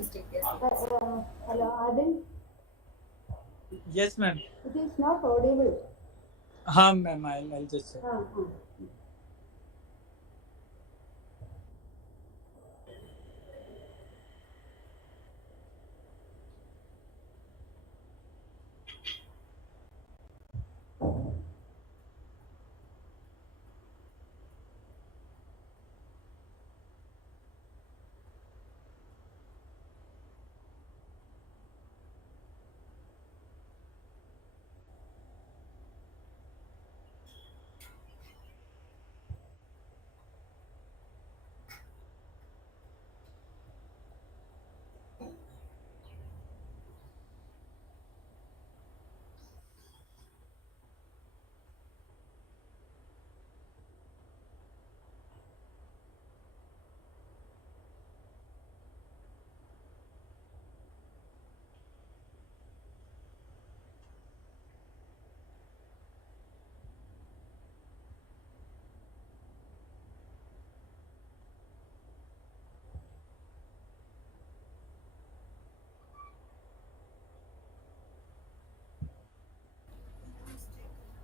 please take their seats. Hello, Adil. Yes, ma'am. It is not audible. Ma'am, I'll just check.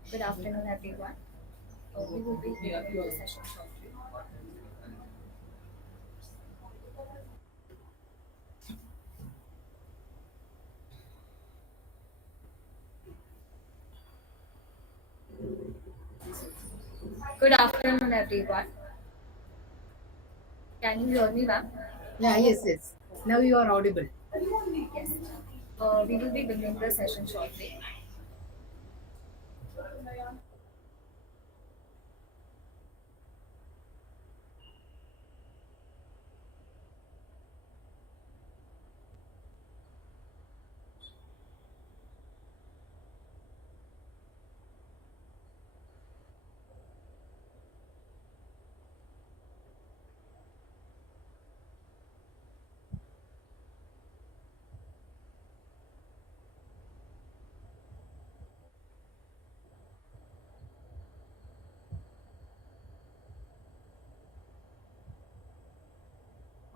Good afternoon, everyone. We will be beginning the session shortly. Good afternoon, everyone. Can you hear me, ma'am? Yeah, yes, yes. Now you are audible. Yes. We will be beginning the session shortly.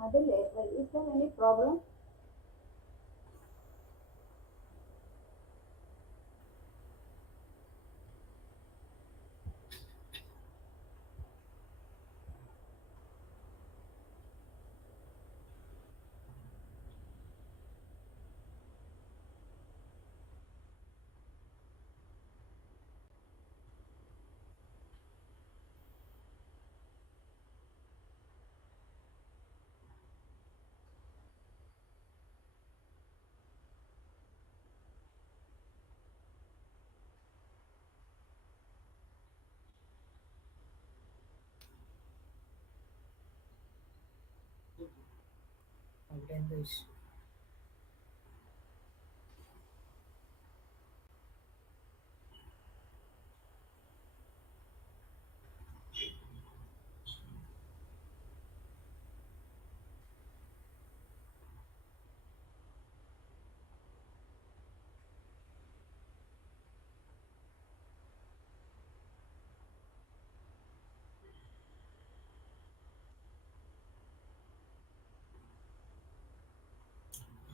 Adil, is there any problem? Organized.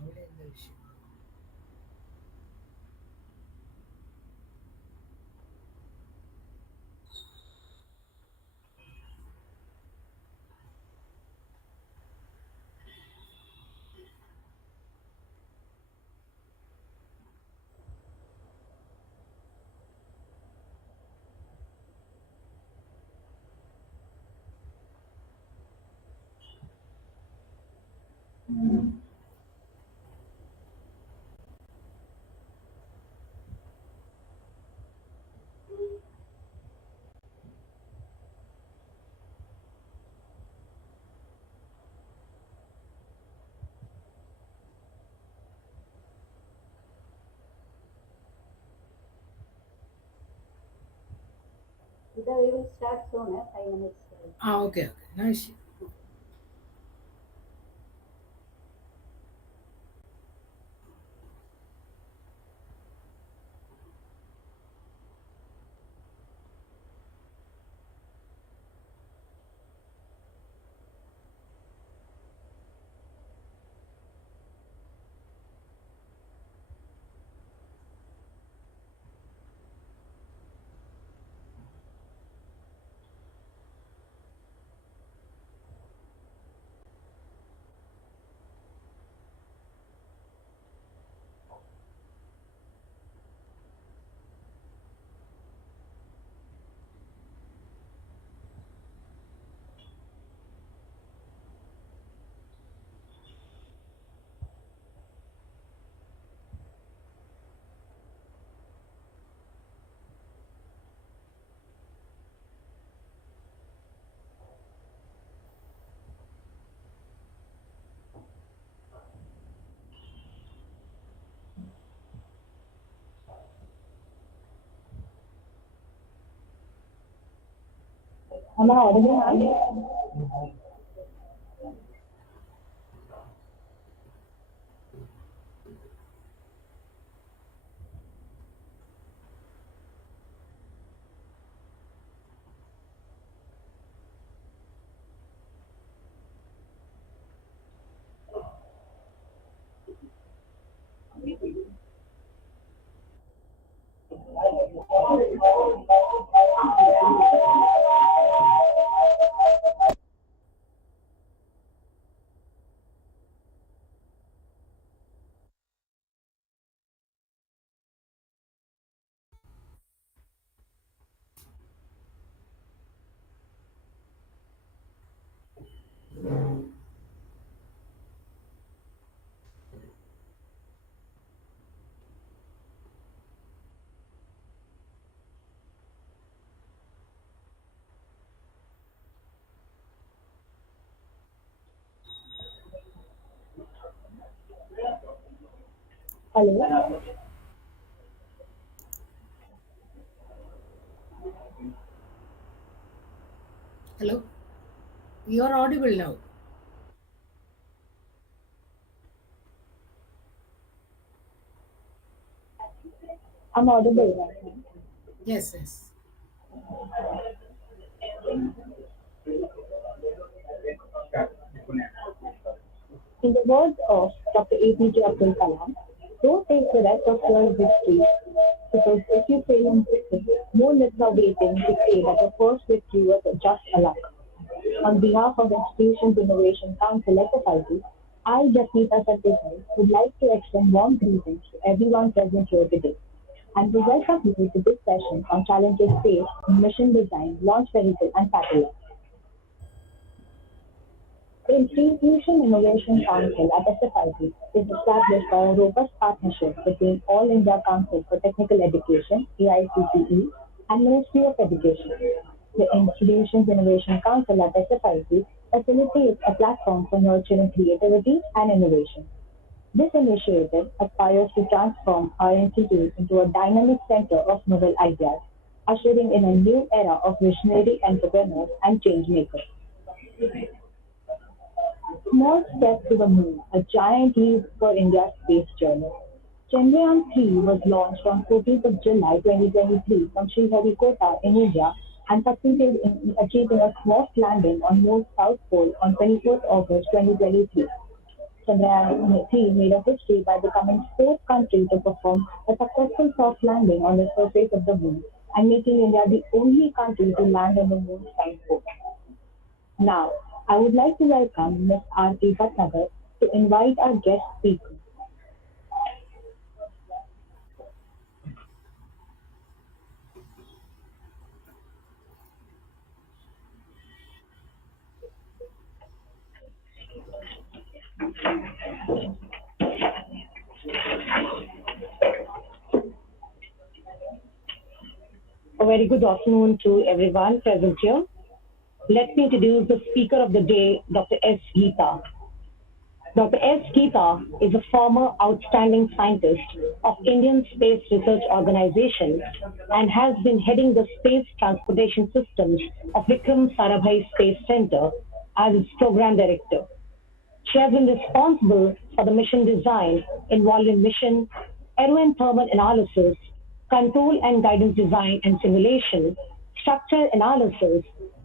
Organized. We will start soon, 5 minutes. Okay, okay. Nice. Am I audible, ma'am? Hello? Hello? You are audible now. I'm audible, right? Yes, yes. In the words of Dr. APJ Abdul Kalam, don't take the rest of your victory because if you fail in victory, more lives are waiting to say that the first victory was just a luck. On behalf of the Institution's Innovation Council SFIT, I, Jasmeeta Sarkisai, would like to extend warm greetings to everyone present here today and we welcome you to this session on challenges faced in mission design, launch vehicle, and satellite. The Institution Innovation Council at SFIT is established by a robust partnership between All India Council for Technical Education (AICTE) and Ministry of Education. The Institution's Innovation Council at SFIT facilitates a platform for nurturing creativity and innovation. This initiative aspires to transform our institute into a dynamic center of novel ideas, ushering in a new era of visionary entrepreneurs and change makers. Small Step to the Moon, a giant leap for India's space journey. Chandrayan-III was launched on 14th of July 2023 from Sriharikota in India and succeeded in achieving a soft landing on Moon's south pole on 24th August 2023. Chandrayaan-III made a history by becoming fourth country to perform a successful soft landing on the surface of the moon and making India the only country to land on the moon's south pole. Now, I would like to welcome Ms. Aarti Bhatnagar to invite our guest speaker. A very good afternoon to everyone present here. Let me introduce the speaker of the day, Dr. S. Geeta. Dr. S. Geeta is a former outstanding scientist of Indian Space Research Organization and has been heading the space transportation systems of Vikram Sarabhai Space Center as its program director. She has been responsible for the mission design involving mission, aero and thermal analysis, control and guidance design and simulation, structure analysis,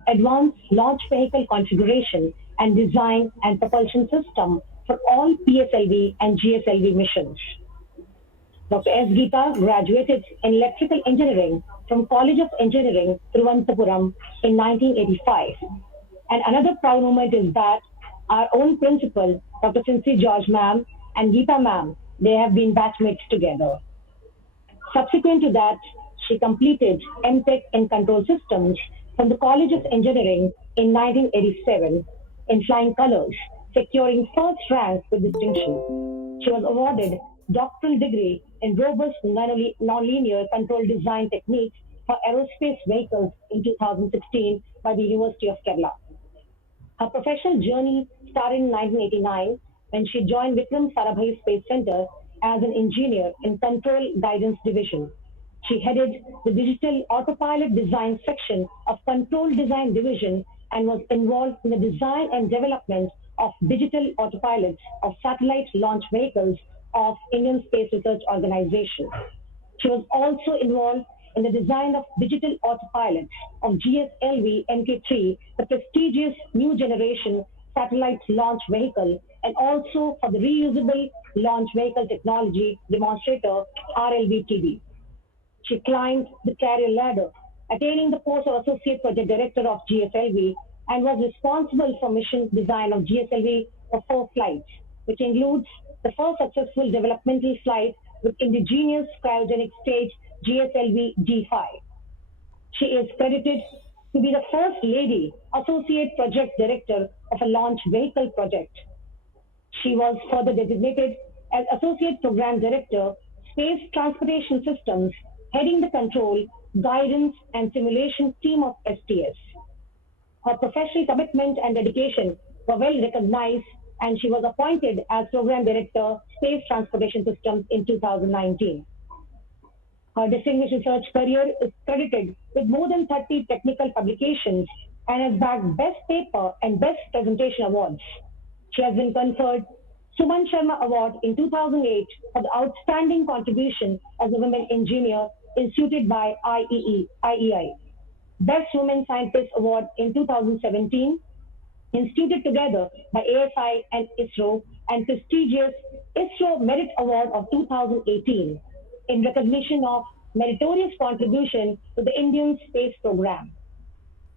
advanced launch vehicle configuration, and design and propulsion system for all PSLV and GSLV missions. Dr. S. Geeta graduated in electrical engineering from College of Engineering, Thiruvananthapuram in 1985. And another proud moment is that our own principal, Dr. Cincy George ma'am and Geeta ma'am, they have been batchmates together. Subsequent to that, she completed MTech in Control Systems from the College of Engineering in 1987 in flying colors, securing first rank with distinction. She was awarded doctoral degree in robust nonlinear control design techniques for aerospace vehicles in 2016 by the University of Kerala. Her professional journey started in 1989 when she joined Vikram Sarabhai Space Center as an engineer in Control Guidance Division. She headed the digital autopilot design section of Control Design Division and was involved in the design and development of digital autopilots of satellite launch vehicles of Indian Space Research Organization. She was also involved in the design of digital autopilot of GSLV Mk3, the prestigious new generation satellite launch vehicle, and also for the reusable launch vehicle technology demonstrator RLVTD. She climbed the career ladder, attaining the post of Associate Project Director of GSLV and was responsible for mission design of GSLV for 4 flights, which includes the first successful developmental flight with indigenous cryogenic stage GSLV G5. She is credited to be the first lady Associate Project Director of a launch vehicle project. She was further designated as Associate Program Director, Space Transportation Systems, heading the control, guidance, and simulation team of STS. Her professional commitment and dedication were well recognized, and she was appointed as Program Director, Space Transportation Systems in 2019. Her distinguished research career is credited with more than 30 technical publications and has bagged Best Paper and Best Presentation awards. She has been conferred Suman Sharma Award in 2008 for the outstanding contribution as a women engineer instituted by IEI. Best Women Scientist Award in 2017, instituted together by ASI and ISRO, and prestigious ISRO Merit Award of 2018 in recognition of meritorious contribution to the Indian space program.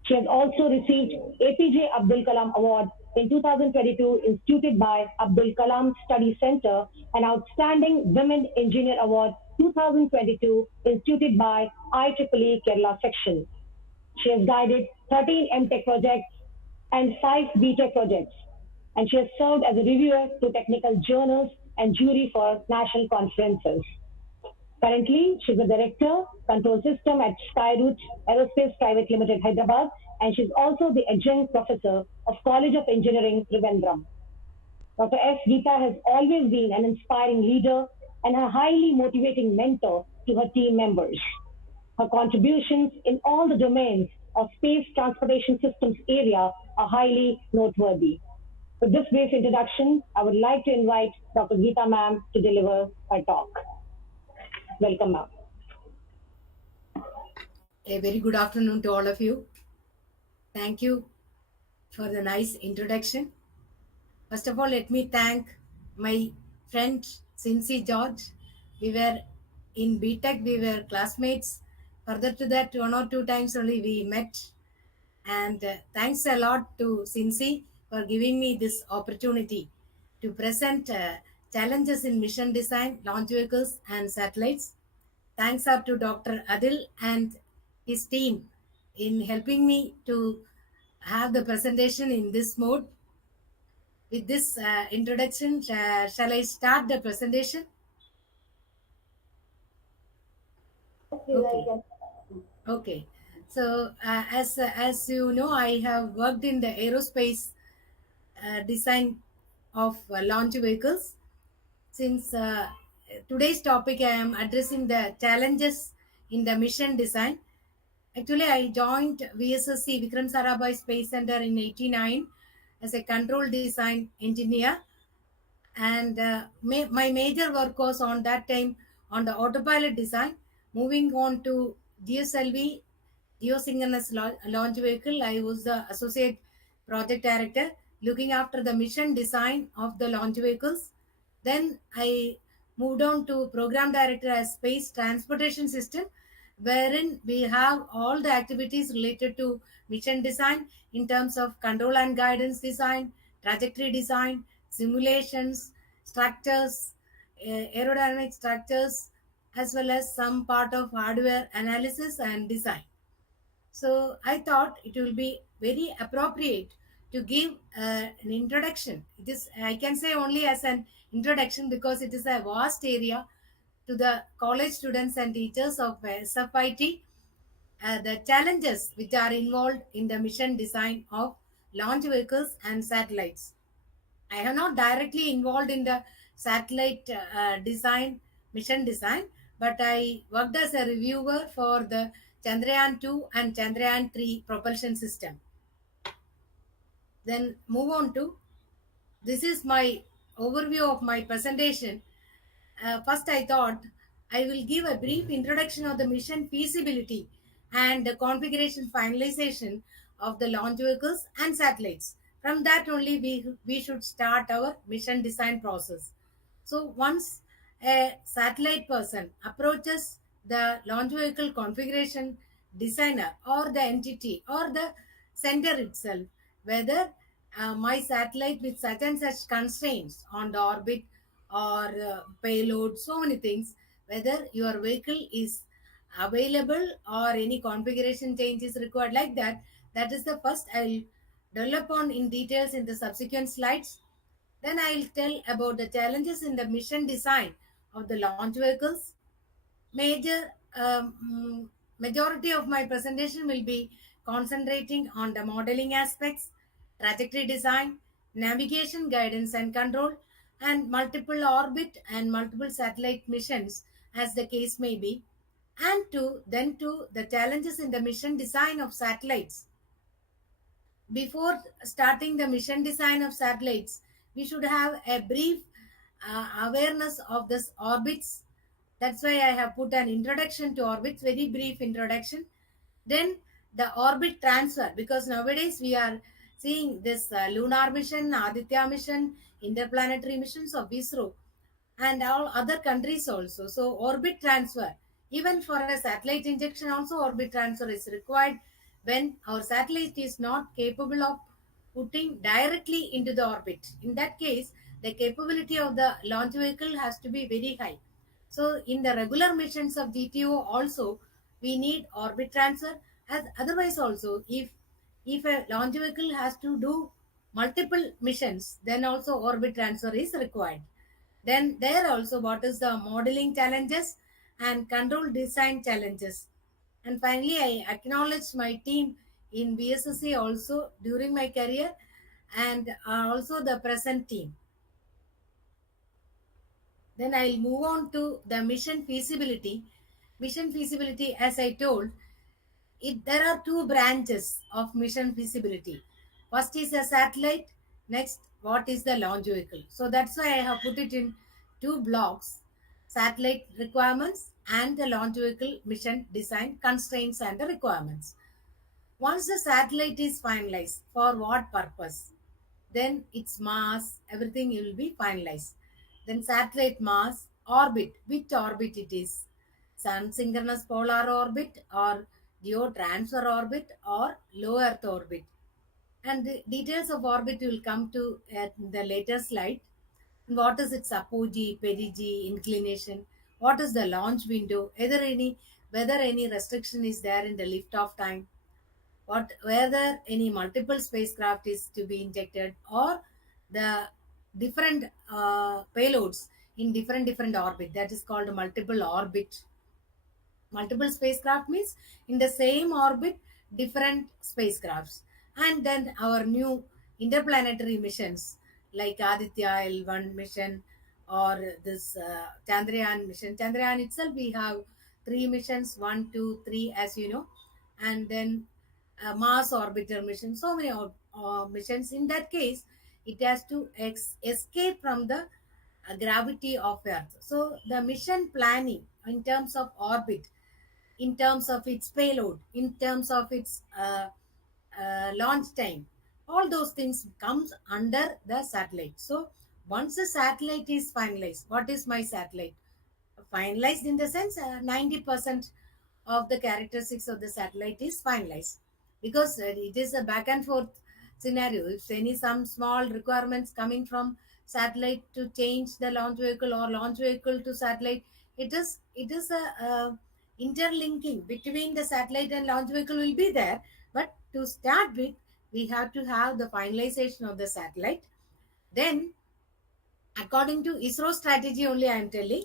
She has also received APJ Abdul Kalam Award in 2022, instituted by Abdul Kalam Study Center, and Outstanding Women Engineer Award 2022, instituted by IEEE Kerala Section. She has guided 13 MTech projects and 5 BTech projects, and she has served as a reviewer to technical journals and jury for national conferences. Currently, she's a director, control system at Skyroot Aerospace Private Limited, Hyderabad, and she's also the adjunct professor of College of Engineering, Trivandrum. Dr. S. Geeta has always been an inspiring leader and a highly motivating mentor to her team members. Her contributions in all the domains of space transportation systems area are highly noteworthy. With this brief introduction, I would like to invite Dr. Geeta ma'am to deliver her talk. Welcome, ma'am. A very good afternoon to all of you. Thank you for the nice introduction. First of all, let me thank my friend Cincy George. We were in BTech, we were classmates. Further to that, 1 or 2 times only we met. And thanks a lot to Cincy for giving me this opportunity to present challenges in mission design, launch vehicles, and satellites. Thanks are to Dr. Adil and his team in helping me to have the presentation in this mode. With this introduction, shall I start the presentation? Okay. Okay. So, as you know, I have worked in the aerospace design of launch vehicles. Since today's topic, I am addressing the challenges in the mission design. Actually, I joined VSSC Vikram Sarabhai Space Center in '89 as a control design engineer, and my major work was on that time on the autopilot design. Moving on to GSLV, geosynchronous launch vehicle, I was the associate project director looking after the mission design of the launch vehicles. Then I moved on to program director as space transportation system, wherein we have all the activities related to mission design in terms of control and guidance design, trajectory design, simulations, structures, aerodynamic structures, as well as some part of hardware analysis and design. So I thought it will be very appropriate to give an introduction. This I can say only as an introduction because it is a vast area to the college students and teachers of SFIT, the challenges which are involved in the mission design of launch vehicles and satellites. I am not directly involved in the satellite design, mission design, but I worked as a reviewer for the Chandrayaan-II and Chandrayaan-III propulsion system. Then move on to, this is my overview of my presentation. First, I thought I will give a brief introduction of the mission feasibility and the configuration finalization of the launch vehicles and satellites. From that only, we should start our mission design process. So, once a satellite person approaches the launch vehicle configuration designer or the entity or the center itself, whether my satellite with such and such constraints on the orbit or payload, so many things, whether your vehicle is available or any configuration change is required, like that. That is the first I'll develop on in details in the subsequent slides. Then I'll tell about the challenges in the mission design of the launch vehicles. Majority of my presentation will be concentrating on the modeling aspects, trajectory design, navigation guidance and control, and multiple orbit and multiple satellite missions as the case may be, and to the challenges in the mission design of satellites. Before starting the mission design of satellites, we should have a brief awareness of this orbits. That's why I have put an introduction to orbits, very brief introduction. Then the orbit transfer, because nowadays we are seeing this lunar mission, Aditya mission, interplanetary missions of ISRO, and all other countries also. So orbit transfer, even for a satellite injection also orbit transfer is required when our satellite is not capable of putting directly into the orbit. In that case, the capability of the launch vehicle has to be very high. So in the regular missions of GTO also, we need orbit transfer. As otherwise also, if a launch vehicle has to do multiple missions, then also orbit transfer is required. Then there also, what is the modeling challenges and control design challenges. And finally, I acknowledge my team in VSSC also during my career, and also the present team. Then I'll move on to the mission feasibility. Mission feasibility, as I told, there are two branches of mission feasibility. First is a satellite, next, what is the launch vehicle. So that's why I have put it in two blocks: satellite requirements and the launch vehicle mission design constraints and the requirements. Once the satellite is finalized, for what purpose? Then its mass, everything will be finalized. Then satellite mass, orbit, which orbit it is, sun synchronous polar orbit or geo transfer orbit or low earth orbit. And the details of orbit will come to at the later slide. What is its apogee, perigee, inclination? What is the launch window? Whether any restriction is there in the lift-off time? What whether any multiple spacecraft is to be injected, or the different payloads in different orbit, that is called multiple orbit. Multiple spacecraft means in the same orbit different spacecrafts. And then our new interplanetary missions like Aditya L1 mission or this Chandrayaan mission. Chandrayaan itself, we have three missions, one, two, three, as you know. And then Mars orbiter mission, so many missions. In that case, it has to escape from the gravity of Earth. So the mission planning in terms of orbit, in terms of its payload, in terms of its launch time, all those things comes under the satellite. So once the satellite is finalized, what is my satellite? Finalized in the sense 90% of the characteristics of the satellite is finalized, because it is a back and forth scenario. If any some small requirements coming from satellite to change the launch vehicle or launch vehicle to satellite, it is a interlinking between the satellite and launch vehicle will be there. But to start with, we have to have the finalization of the satellite. Then, according to ISRO strategy only, I am telling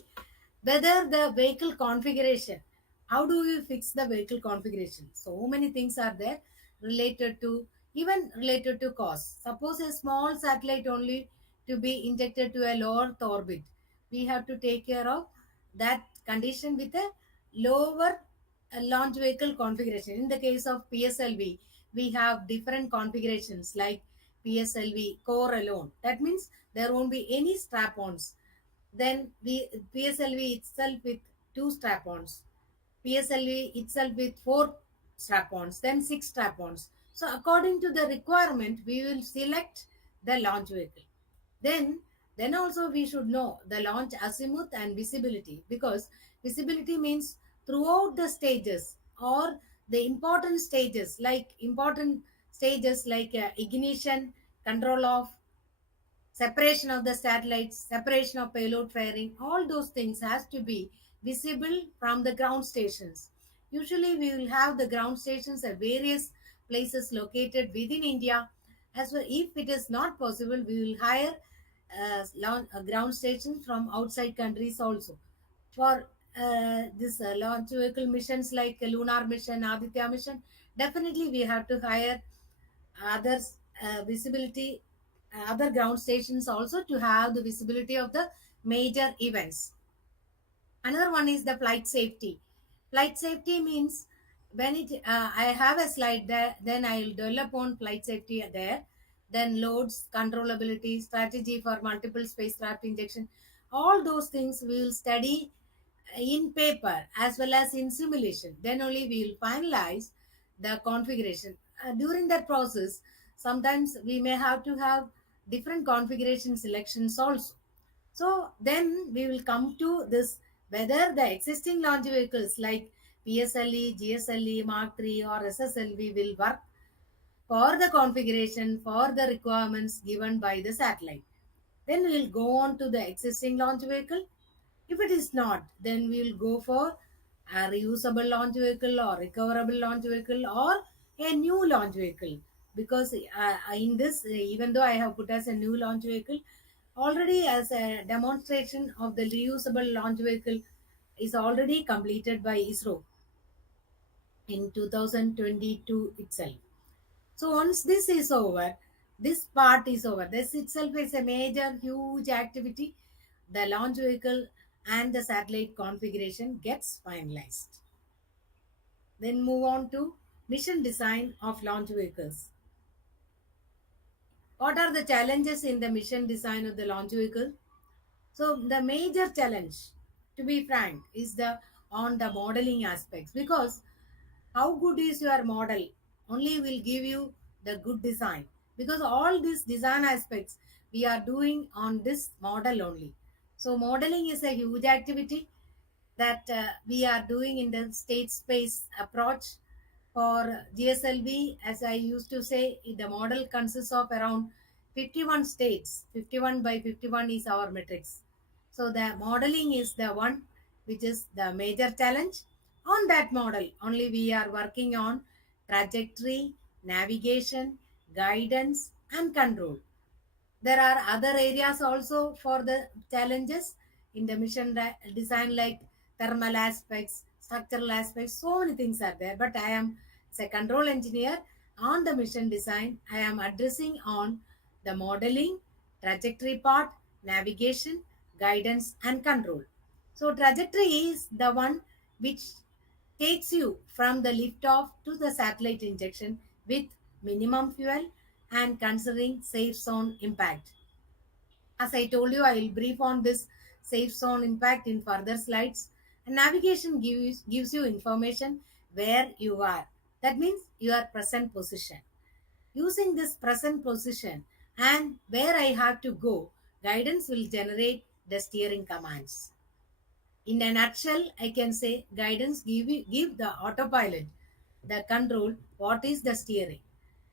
whether the vehicle configuration, how do you fix the vehicle configuration? So many things are there related to, even related to cost. Suppose a small satellite only to be injected to a low earth orbit, we have to take care of that condition with a lower launch vehicle configuration. In the case of PSLV, we have different configurations like PSLV core alone. That means there won't be any strap-ons. Then PSLV itself with two strap-ons, PSLV itself with four strap-ons, then six strap-ons. So according to the requirement, we will select the launch vehicle. Then then also we should know the launch azimuth and visibility, because visibility means throughout the stages or the important stages like ignition, control of, separation of the satellites, separation of payload firing, all those things has to be visible from the ground stations. Usually we will have the ground stations at various places located within India. As well, if it is not possible, we will hire ground stations from outside countries also. For this launch vehicle missions like lunar mission, Aditya mission, definitely we have to hire others visibility, other ground stations also to have the visibility of the major events. Another one is the flight safety. Flight safety means when it I have a slide there, then I will develop on flight safety there. Then loads, controllability, strategy for multiple spacecraft injection, all those things we will study in paper as well as in simulation. Then only we will finalize the configuration. During that process, sometimes we may have to have different configuration selections also. So then we will come to this, whether the existing launch vehicles like PSLE, GSLE, Mark III or SSLV will work for the configuration for the requirements given by the satellite. Then we will go on to the existing launch vehicle. If it is not, then we will go for a reusable launch vehicle or recoverable launch vehicle or a new launch vehicle. Because in this, even though I have put as a new launch vehicle, already as a demonstration of the reusable launch vehicle is already completed by ISRO in 2022 itself. So once this is over, this part is over. This itself is a major, huge activity. The launch vehicle and the satellite configuration gets finalized. Then move on to mission design of launch vehicles. What are the challenges in the mission design of the launch vehicle? So the major challenge, to be frank, is the on the modeling aspects, because how good is your model only will give you the good design, because all these design aspects we are doing on this model only. So modeling is a huge activity that we are doing in the state space approach. For GSLV, as I used to say, the model consists of around 51 states. 51 by 51 is our matrix. So the modeling is the one which is the major challenge. On that model, only we are working on trajectory, navigation, guidance, and control. There are other areas also for the challenges in the mission design, like thermal aspects, structural aspects, so many things are there. But I am as a control engineer on the mission design, I am addressing on the modeling, trajectory part, navigation, guidance, and control. So trajectory is the one which takes you from the liftoff to the satellite injection with minimum fuel and considering safe zone impact. As I told you, I will brief on this safe zone impact in further slides. And navigation gives you information where you are. That means your present position. Using this present position and where I have to go, guidance will generate the steering commands. In a nutshell, I can say guidance give the autopilot the control what is the steering,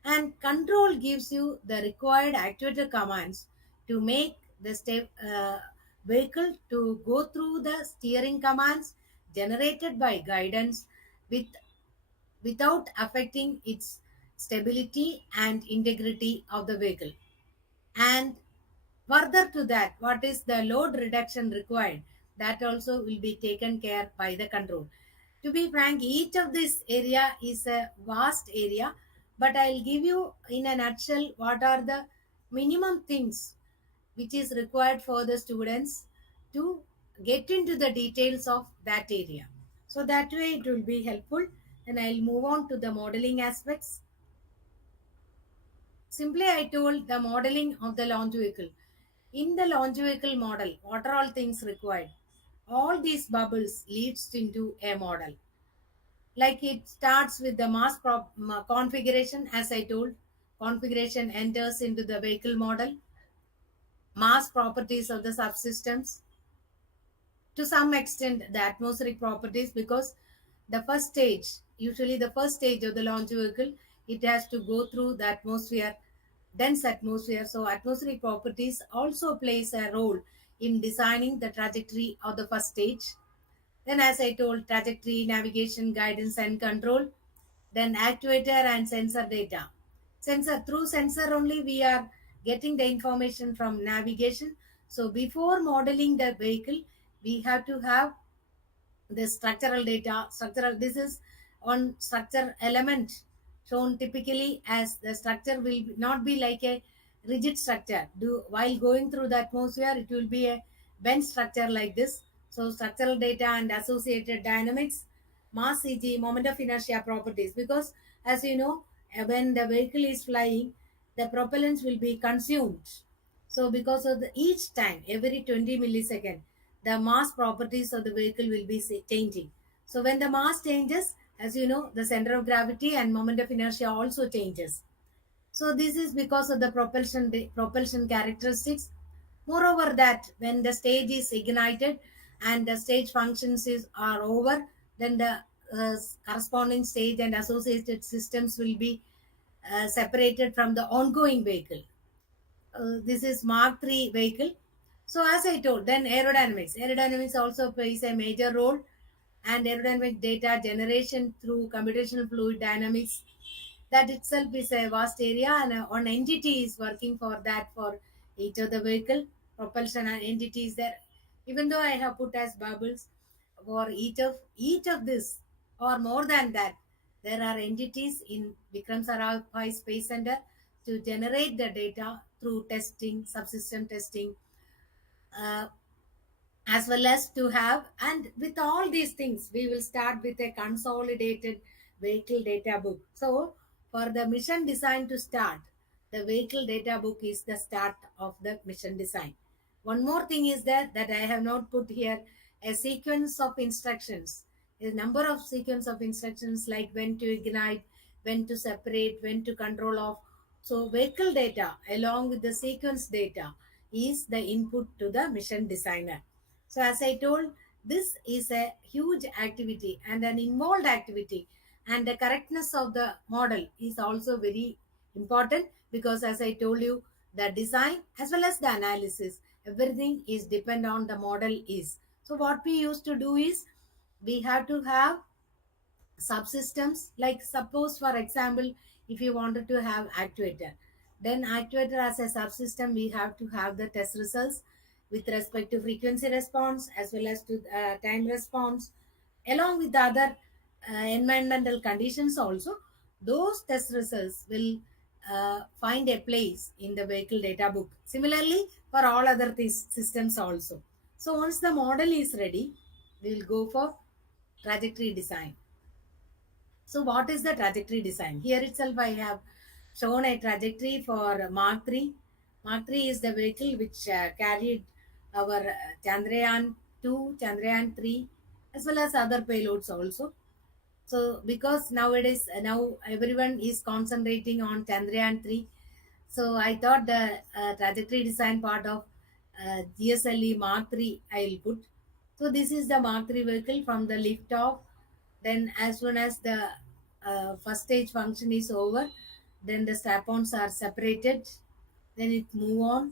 and control gives you the required actuator commands to make the vehicle to go through the steering commands generated by guidance with without affecting its stability and integrity of the vehicle. And further to that, what is the load reduction required, that also will be taken care by the control. To be frank, each of this area is a vast area, but I'll give you in a nutshell what are the minimum things which is required for the students to get into the details of that area. So that way it will be helpful. And I'll move on to the modeling aspects. Simply, I told the modeling of the launch vehicle. In the launch vehicle model, what are all things required? All these bubbles leads into a model. Like it starts with the configuration, as I told. Configuration enters into the vehicle model. Mass properties of the subsystems, to some extent the atmospheric properties, because the first stage, usually the first stage of the launch vehicle, it has to go through the atmosphere, dense atmosphere. So atmospheric properties also plays a role in designing the trajectory of the first stage. Then, as I told, trajectory, navigation, guidance, and control. Then, actuator and sensor data. Sensor, through sensor only, we are getting the information from navigation. So, before modeling the vehicle, we have to have the structural data. Structural, this is on structure element, shown typically as the structure will not be like a rigid structure. Do while going through the atmosphere, it will be a bent structure like this. So structural data and associated dynamics, mass, e.g., moment of inertia properties. Because as you know, when the vehicle is flying, the propellants will be consumed. So because of each time, every 20 millisecond, the mass properties of the vehicle will be changing. So when the mass changes, as you know, the center of gravity and moment of inertia also changes. So this is because of the propulsion characteristics. Moreover, that when the stage is ignited and the stage functions are over, then the corresponding stage and associated systems will be separated from the ongoing vehicle. This is Mark III vehicle. So as I told, then aerodynamics. Aerodynamics also plays a major role, and aerodynamic data generation through computational fluid dynamics. That itself is a vast area, and one entity is working for that for each of the vehicle. Propulsion and entities there. Even though I have put as bubbles for each of this, or more than that, there are entities in Vikram Sarabhai Space Center to generate the data through testing, subsystem testing, uh, as well as to have. And with all these things, we will start with a consolidated vehicle data book. So for the mission design to start, the vehicle data book is the start of the mission design. One more thing is that I have not put here, a sequence of instructions, a number of sequence of instructions, like when to ignite, when to separate, when to control off. So vehicle data along with the sequence data is the input to the mission designer. So, as I told, this is a huge activity and an involved activity, and the correctness of the model is also very important, because, as I told you, the design as well as the analysis, everything is depend on the model is. So, what we used to do is we have to have subsystems. Like suppose for example, if you wanted to have actuator, then actuator as a subsystem, we have to have the test results with respect to frequency response as well as to time response, along with the other environmental conditions also. Those test results will find a place in the vehicle data book. Similarly for all other systems also. So once the model is ready, we will go for trajectory design. So, what is the trajectory design? Here itself, I have shown a trajectory for Mark III. Mark III is the vehicle which carried our Chandrayan-II, Chandrayan-III, as well as other payloads also. So, because nowadays, now everyone is concentrating on Chandrayan-III, so I thought the trajectory design part of GSLE Mark III I will put. So this is the Mark III vehicle from the lift off. Then as soon as the first stage function is over, then the strap-ons are separated. Then it move on.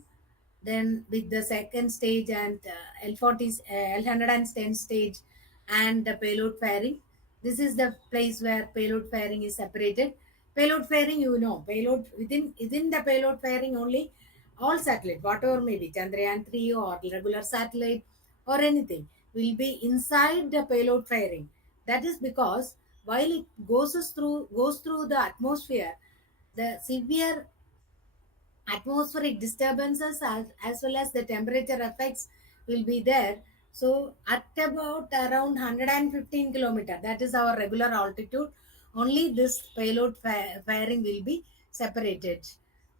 Then with the second stage and L40, L110 stage and the payload fairing. This is the place where payload fairing is separated. Payload fairing, you know, payload within the payload fairing only, all satellite, whatever may be, Chandrayaan-III or regular satellite or anything, will be inside the payload fairing. That is because while it goes through the atmosphere, the severe atmospheric disturbances as well as the temperature effects will be there. So at about around 115 kilometer, that is our regular altitude, only this payload firing will be separated.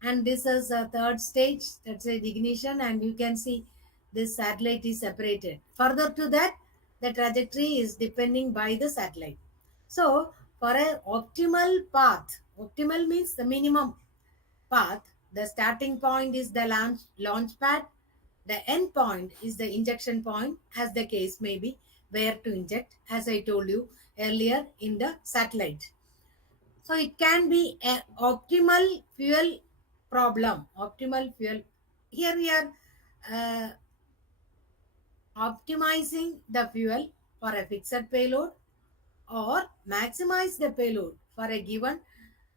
And this is a third stage, that's a ignition, and you can see this satellite is separated. Further to that, the trajectory is depending by the satellite. So for a optimal path, optimal means the minimum path, the starting point is the launch pad, the end point is the injection point, as the case may be, where to inject, as I told you earlier in the satellite. So it can be an optimal fuel problem. Optimal fuel. Here we are uh, optimizing the fuel for a fixed payload or maximize the payload for a given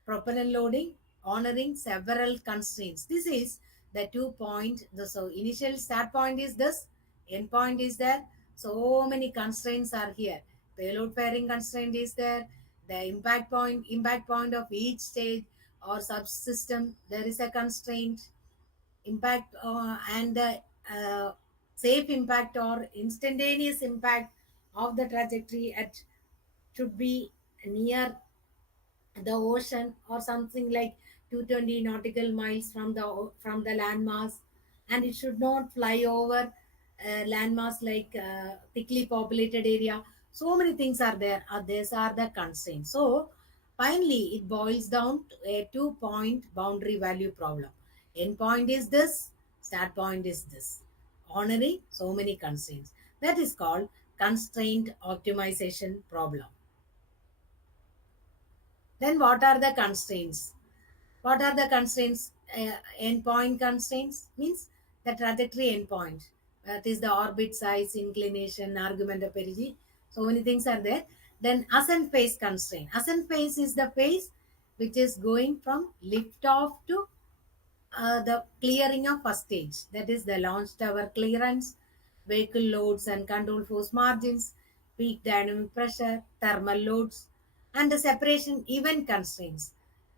propellant loading, honoring several constraints. This is the 2 point. So initial start point is this, end point is there. So many constraints are here. Payload pairing constraint is there. The impact point of each stage or subsystem, there is a constraint. Impact and the safe impact or instantaneous impact of the trajectory at should be near the ocean or something like 220 nautical miles from the landmass, and it should not fly over landmass like thickly populated area. So many things are there. These are the constraints. So finally it boils down to a 2 point boundary value problem. End point is this, start point is this, honoring so many constraints. That is called constraint optimization problem. Then what are the constraints? What are the constraints? Endpoint constraints means the trajectory endpoint. That is the orbit size, inclination, argument of perigee. So many things are there. Then ascent phase constraint. Ascent phase is the phase which is going from lift off to the clearing of first stage, that is the launch tower clearance, vehicle loads and control force margins, peak dynamic pressure, thermal loads, and the separation event constraints.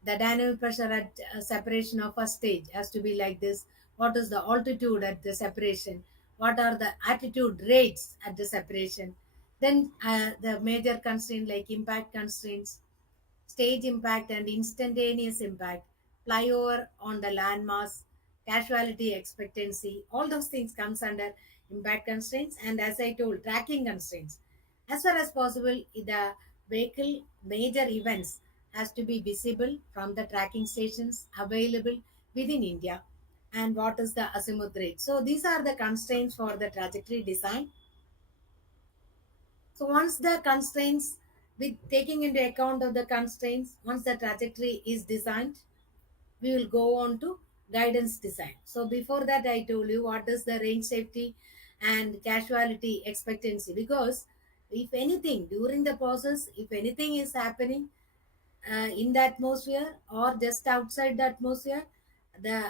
The dynamic pressure at separation of first stage has to be like this. What is the altitude at the separation? What are the attitude rates at the separation? Then the major constraint like impact constraints, stage impact and instantaneous impact, flyover on the landmass, casualty expectancy, all those things comes under impact constraints. And as I told, tracking constraints. As far as possible, the vehicle major events has to be visible from the tracking stations available within India. And what is the azimuth rate? So these are the constraints for the trajectory design. So once the constraints, with taking into account of the constraints, once the trajectory is designed, we will go on to guidance design. So before that, I told you what is the range safety and casualty expectancy. Because if anything during the process, if anything is happening in the atmosphere or just outside the atmosphere, the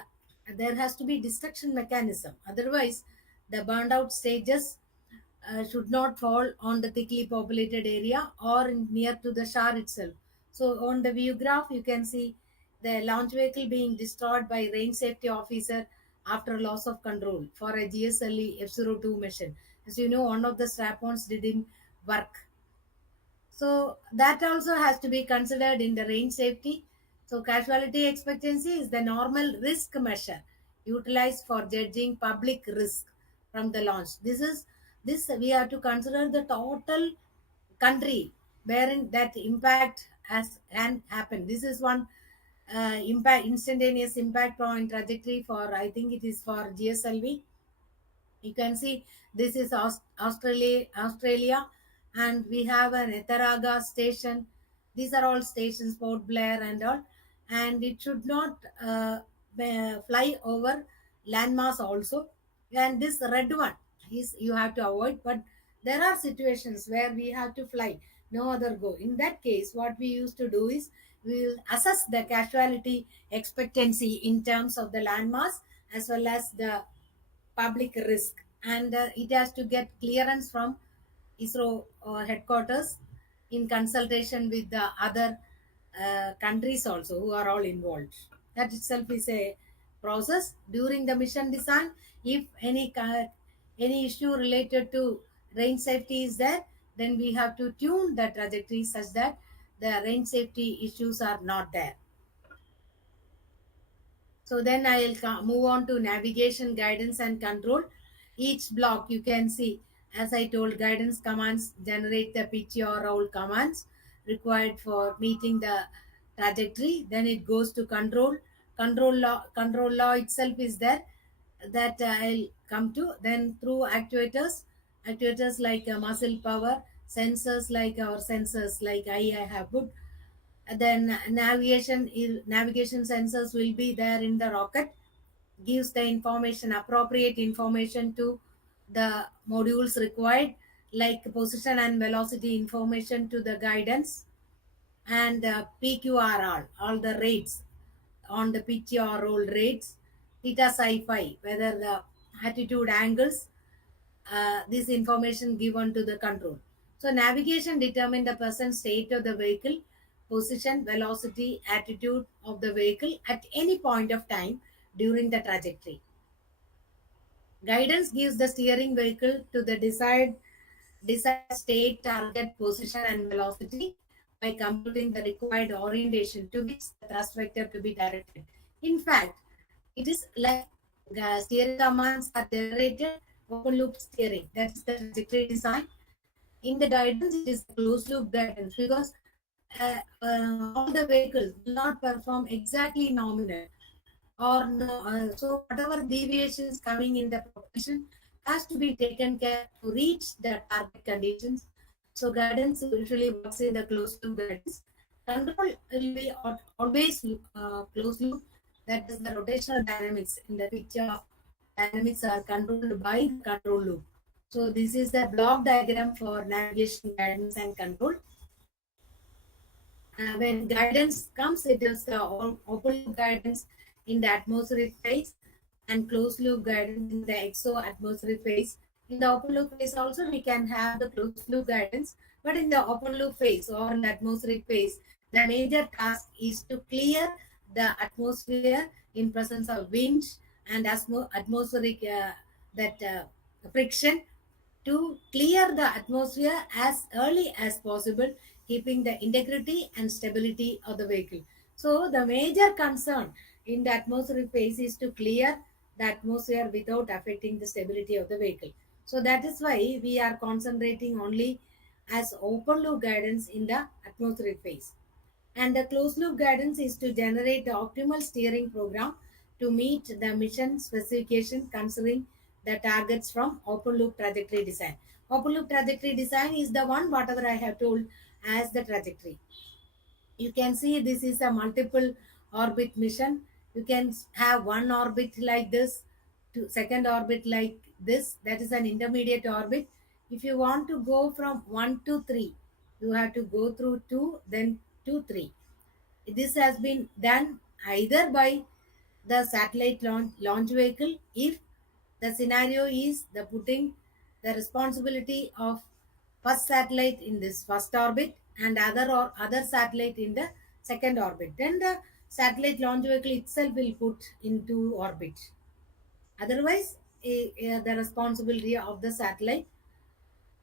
there has to be destruction mechanism. Otherwise, the burned out stages should not fall on the thickly populated area or near to the shore itself. So on the view graph, you can see the launch vehicle being destroyed by range safety officer after loss of control for a GSLE F-02 mission. As you know, one of the strap-ons didn't work, so that also has to be considered in the range safety. So casualty expectancy is the normal risk measure utilized for judging public risk from the launch. This we have to consider the total country wherein that impact has can happen. This is one impact instantaneous impact point trajectory for, I think it is for GSLV. You can see this is Australia, and we have an Etharaga station. These are all stations, Port Blair and all, and it should not fly over landmass also. And this red one is you have to avoid, but there are situations where we have to fly, no other go. In that case, what we used to do is we will assess the casualty expectancy in terms of the landmass as well as the public risk, and it has to get clearance from ISRO headquarters in consultation with the other countries also who are all involved. That itself is a process during the mission design. If any issue related to range safety is there, then we have to tune the trajectory such that the range safety issues are not there. So then I'll move on to navigation, guidance, and control. Each block you can see, as I told, guidance commands generate the pitch or roll commands required for meeting the trajectory. Then it goes to control. Control law itself is there that I'll come to. Then through actuators like muscle power, sensors like our sensors like I have put, then navigation sensors will be there in the rocket, gives the information, appropriate information to the modules required, like position and velocity information to the guidance, and PQRR, all the rates on the pitch or roll rates, theta psi phi, whether the attitude angles, this information given to the control. So navigation determine the present state of the vehicle, position, velocity, attitude of the vehicle at any point of time during the trajectory. Guidance gives the steering vehicle to the desired state, target, position, and velocity by computing the required orientation to which the thrust vector to be directed. In fact, it is like steering commands are generated open loop steering. That is the trajectory design. In the guidance, it is a closed loop guidance because all the vehicles will not perform exactly nominal or no. So whatever deviations coming in the propulsion has to be taken care to reach the target conditions. So guidance usually works in the closed loop guidance. Control will be always closed loop. That is the rotational dynamics in the picture of dynamics are controlled by the control loop. So this is the block diagram for navigation, guidance, and control. When guidance comes, it is the open loop guidance in the atmospheric phase and closed loop guidance in the exo-atmospheric phase. In the open loop phase also we can have the closed loop guidance, but in the open loop phase or in the atmospheric phase, the major task is to clear the atmosphere in presence of wind and atmospheric that friction, to clear the atmosphere as early as possible, keeping the integrity and stability of the vehicle. So, the major concern in the atmospheric phase is to clear the atmosphere without affecting the stability of the vehicle. So, that is why we are concentrating only as open loop guidance in the atmospheric phase. And the closed loop guidance is to generate the optimal steering program to meet the mission specification considering the targets from open loop trajectory design. Open loop trajectory design is the one whatever I have told as the trajectory. You can see this is a multiple orbit mission. You can have one orbit like this, to second orbit like this, that is an intermediate orbit. If you want to go from 1 to 3, you have to go through 2, then 2 3. This has been done either by the satellite launch vehicle if the scenario is the putting the responsibility of first satellite in this first orbit and other satellite in the second orbit. Then the satellite launch vehicle itself will put into orbit. Otherwise, the responsibility of the satellite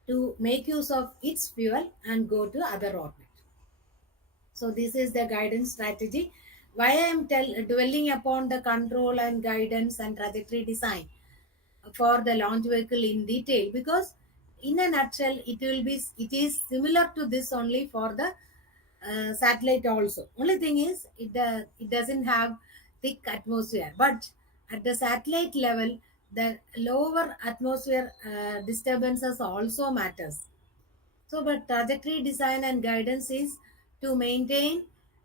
to make use of its fuel and go to other orbit. So this is the guidance strategy. Why I am dwelling upon the control and guidance and trajectory design for the launch vehicle in detail, because in a nutshell it is similar to this only for the satellite also. Only thing is it doesn't have thick atmosphere, but at the satellite level the lower atmosphere disturbances also matters. So, but trajectory design and guidance is to maintain,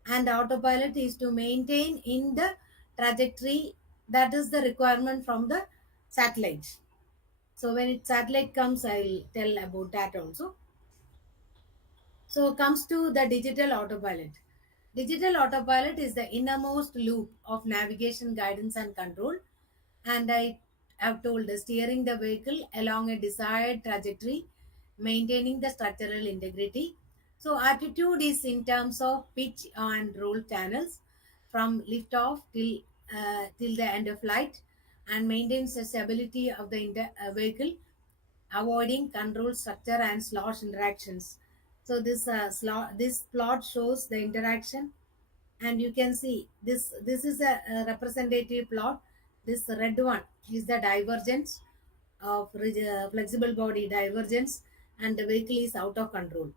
and autopilot is to maintain in the trajectory that is the requirement from the satellite. So, when satellite comes, I'll tell about that also. So, comes to the digital autopilot. Digital autopilot is the innermost loop of navigation, guidance, and control. And I have told steering the vehicle along a desired trajectory, maintaining the structural integrity. So, attitude is in terms of pitch and roll channels from liftoff till the end of flight, and maintains the stability of the vehicle avoiding control structure and slosh interactions. So this plot shows the interaction, and you can see this is a representative plot. This red one is the divergence of flexible body divergence, and the vehicle is out of control.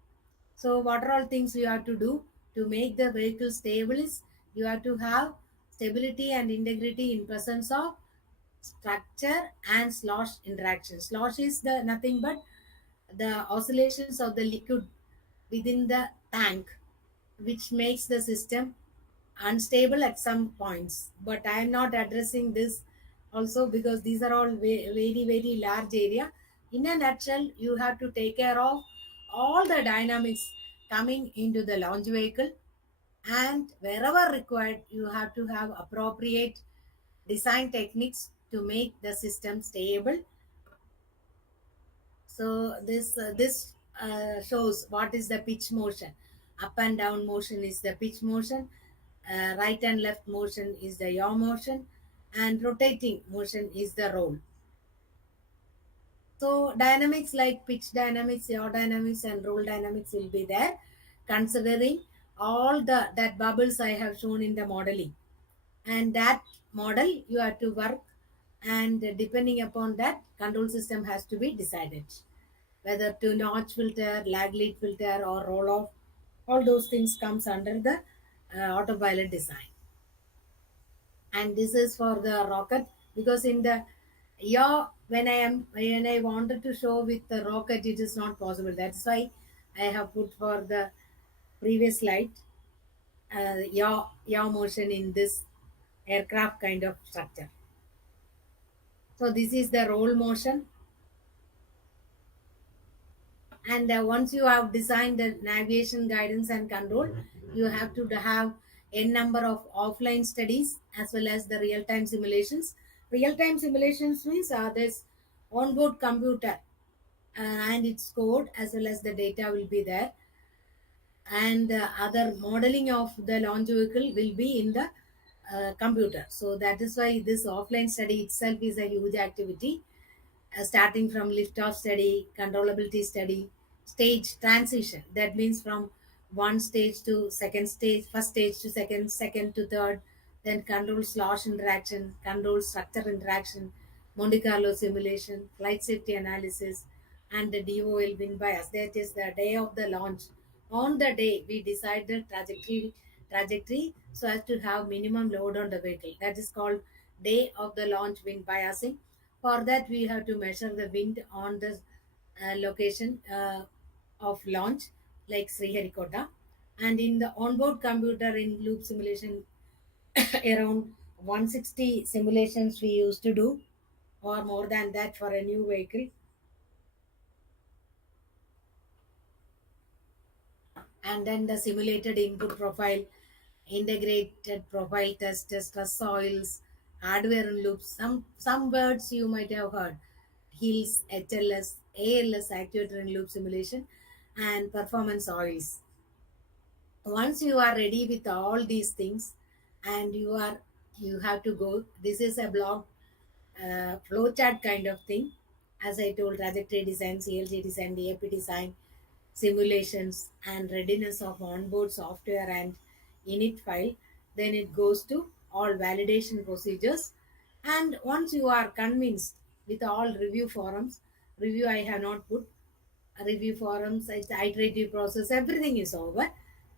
So what are all things you have to do to make the vehicle stable is you have to have stability and integrity in presence of structure and slosh interaction. Slosh is the nothing but the oscillations of the liquid within the tank, which makes the system unstable at some points. But I am not addressing this also because these are all very very large area. In a nutshell, you have to take care of all the dynamics coming into the launch vehicle, and wherever required you have to have appropriate design techniques to make the system stable. So this shows what is the pitch motion. Up and down motion is the pitch motion. Right and left motion is the yaw motion, and rotating motion is the roll. So dynamics like pitch dynamics, yaw dynamics, and roll dynamics will be there, considering all the that bubbles I have shown in the modeling. And that model you have to work, and depending upon that, control system has to be decided whether to notch filter, lag lead filter, or roll off. All those things comes under the autopilot design. And this is for the rocket, because in the when I wanted to show with the rocket, it is not possible. That's why I have put for the previous slide yaw motion in this aircraft kind of structure. So this is the roll motion. And once you have designed the navigation guidance and control, you have to have a number of offline studies as well as the real-time simulations. Real-time simulations means this onboard computer and its code as well as the data will be there, and other modeling of the launch vehicle will be in the computer. So that is why this offline study itself is a huge activity, starting from liftoff study, controllability study, stage transition. That means from one stage to second stage, first stage to second, second to third, then control slosh interaction, control structure interaction, Monte Carlo simulation, flight safety analysis, and the DOL wind bias. That is the day of the launch. On the day, we decide the trajectory so as to have minimum load on the vehicle. That is called day of the launch wind biasing. For that, we have to measure the wind on the location of launch, like Sriharikota. And in the onboard computer in loop simulation, around 160 simulations we used to do, or more than that for a new vehicle. And then the simulated input profile, integrated profile test, stress soils, hardware and loops. Some words you might have heard: hills, HLS, ALS, actuator and loop simulation, and performance oils. Once you are ready with all these things, and you have to go. This is a block flowchart kind of thing. As I told, trajectory design, CLG design, DAP design, simulations, and readiness of onboard software and init file. Then it goes to all validation procedures. And once you are convinced with all review forums, review I have not put, review forums, it's iterative process, everything is over.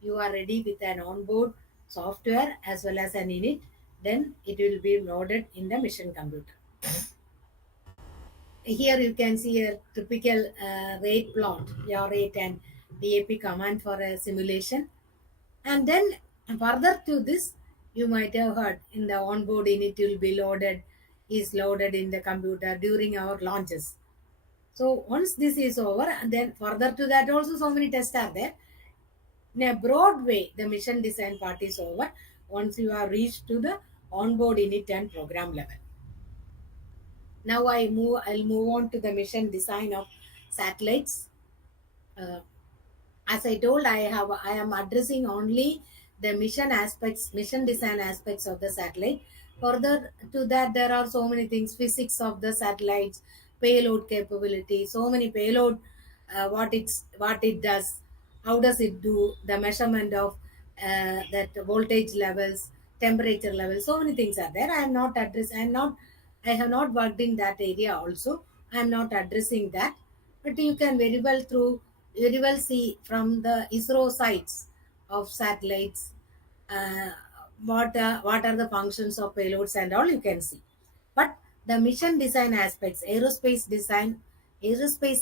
You are ready with an onboard software as well as an init. Then it will be loaded in the mission computer. Here you can see a typical rate plot, your rate and DAP command for a simulation. And then further to this, you might have heard in the onboard init will be loaded, is loaded in the computer during our launches. So once this is over, and then further to that also so many tests are there. In a broad way, the mission design part is over once you have reached to the onboard init and program level. Now I'll move on to the mission design of satellites. Uh, as I told, I am addressing only the mission aspects, mission design aspects of the satellite. Further to that, there are so many things: physics of the satellites, payload capability, so many payload, what it does, how does it do, the measurement of that voltage levels, temperature levels, so many things are there. I have not worked in that area also. I am not addressing that, but you can very well see from the ISRO sites of satellites, uh, what are the functions of payloads and all you can see. But the mission design aspects, aerospace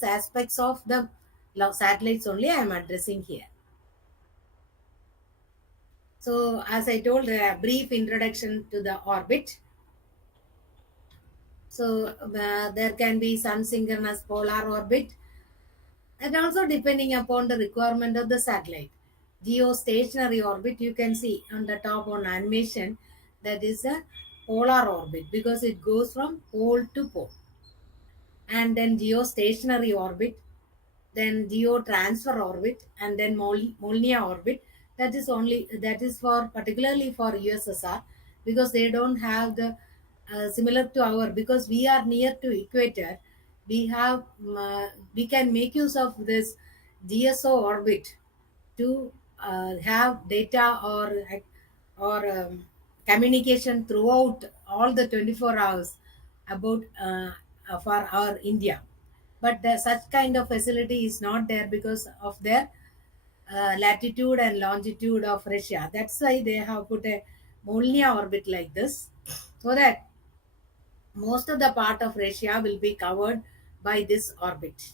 aspects of the satellites only I am addressing here. So as I told, a brief introduction to the orbit. So there can be sun synchronous polar orbit, and also depending upon the requirement of the satellite. Geostationary orbit, you can see on the top on animation, that is a polar orbit because it goes from pole to pole. And then geostationary orbit, then geo transfer orbit, and then Molniya orbit. That is for particularly for USSR, because they don't have the similar to our, because we are near to equator. We can make use of this GSO orbit to have data or communication throughout all the 24 hours about for our India. But such kind of facility is not there because of their latitude and longitude of Russia. That's why they have put a Molniya orbit like this, so that most of the part of Russia will be covered by this orbit.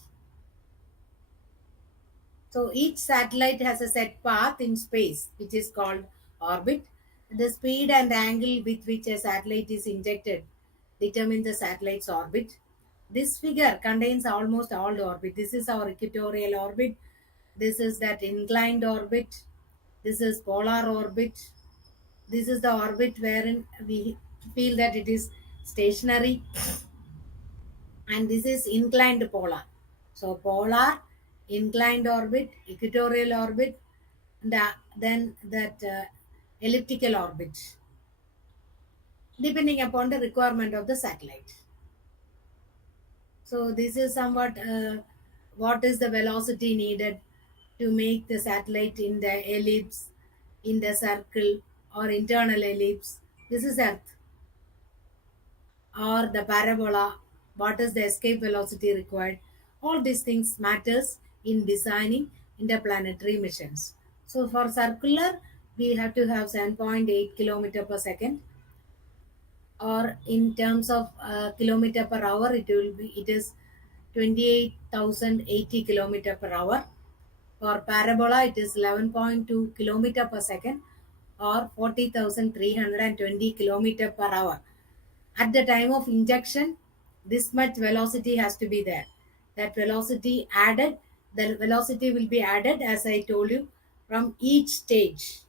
So each satellite has a set path in space, which is called orbit. The speed and angle with which a satellite is injected determine the satellite's orbit. This figure contains almost all the orbit. This is our equatorial orbit. This is that inclined orbit. This is polar orbit. This is the orbit wherein we feel that it is stationary, and this is inclined polar. So polar, inclined orbit, equatorial orbit, then that elliptical orbit, depending upon the requirement of the satellite. So this is somewhat what is the velocity needed to make the satellite in the ellipse, in the circle, or internal ellipse. This is Earth. Or the parabola, what is the escape velocity required. All these things matters in designing interplanetary missions. So for circular, we have to have 7.8 kilometer per second, or in terms of kilometer per hour, it is 28,080 kilometer per hour. For parabola, it is 11.2 kilometer per second, or 40,320 kilometer per hour. At the time of injection, this much velocity has to be there. That velocity added, the velocity will be added, as I told you, from each stage.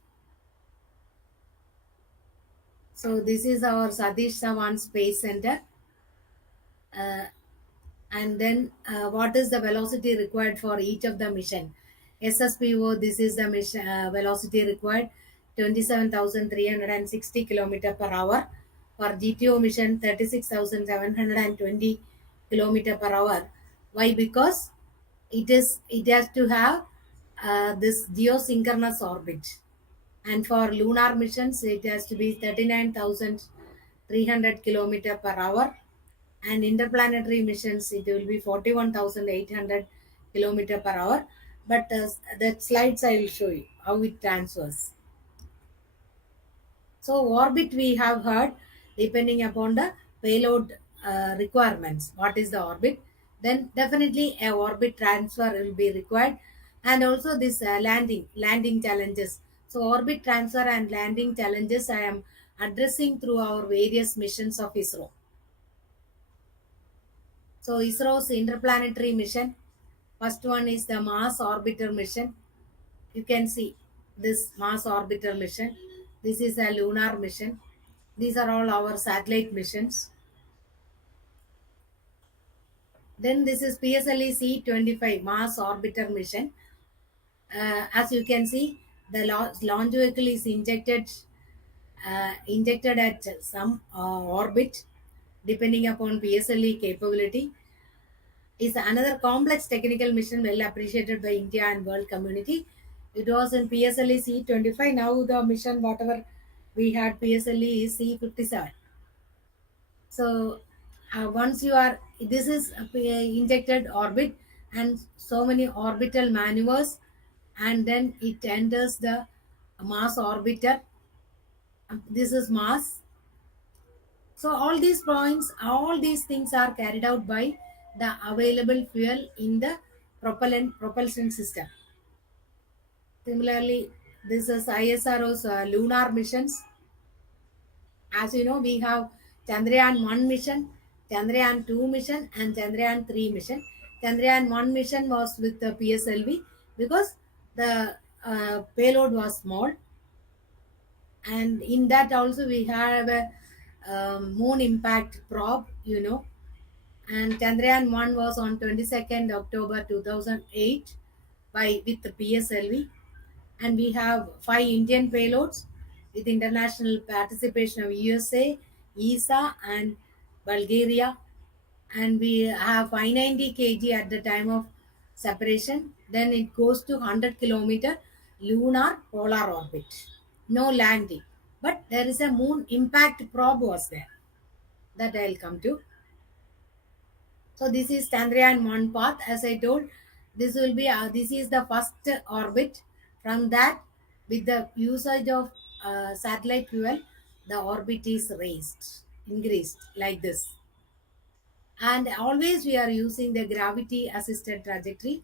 So this is our Satish Dhawan Space Center. Uh, and then what is the velocity required for each of the mission? SSPO, this is the mission velocity required, 27,360 kilometer per hour. For GTO mission, 36,720 kilometer per hour. Why? Because it has to have this geosynchronous orbit. And for lunar missions, it has to be 39,300 kilometer per hour. And interplanetary missions, it will be 41,800 kilometer per hour. But the slides I will show you how it transfers. So orbit we have heard, depending upon the payload requirements. What is the orbit? Then definitely a orbit transfer will be required, and also this landing challenges. So orbit transfer and landing challenges I am addressing through our various missions of ISRO. So ISRO's interplanetary mission, first one is the Mars orbiter mission. You can see this Mars orbiter mission. This is a lunar mission. These are all our satellite missions. Then this is PSLE C-25 Mars orbiter mission. As you can see, the launch vehicle is injected at some orbit, depending upon PSLE capability. is another complex technical mission well appreciated by India and world community. It was in PSLE C25. Now the mission whatever we had PSLE is C57. So once you are, this is injected orbit and so many orbital maneuvers, and then it enters the Mars orbiter. This is Mars. So all these points, all these things are carried out by the available fuel in the propulsion system. Similarly, this is ISRO's lunar missions. As you know, we have Chandrayaan-I mission, Chandrayaan-II mission, and Chandrayaan-III mission. Chandrayaan-I mission was with the PSLV because the payload was small, and in that also we have a moon impact probe, and Chandrayaan-I was on 22nd October 2008 by with the PSLV, and we have 5 Indian payloads with international participation of USA, ESA, and Bulgaria, and we have 590 kg at the time of separation. Then it goes to 100 kilometer lunar polar orbit. No landing, but there is a moon impact probe was there that I'll come to. So this is Chandrayaan-I path. As I told, this is the first orbit. From that, with the usage of satellite fuel, the orbit is increased like this. And always we are using the gravity assisted trajectory.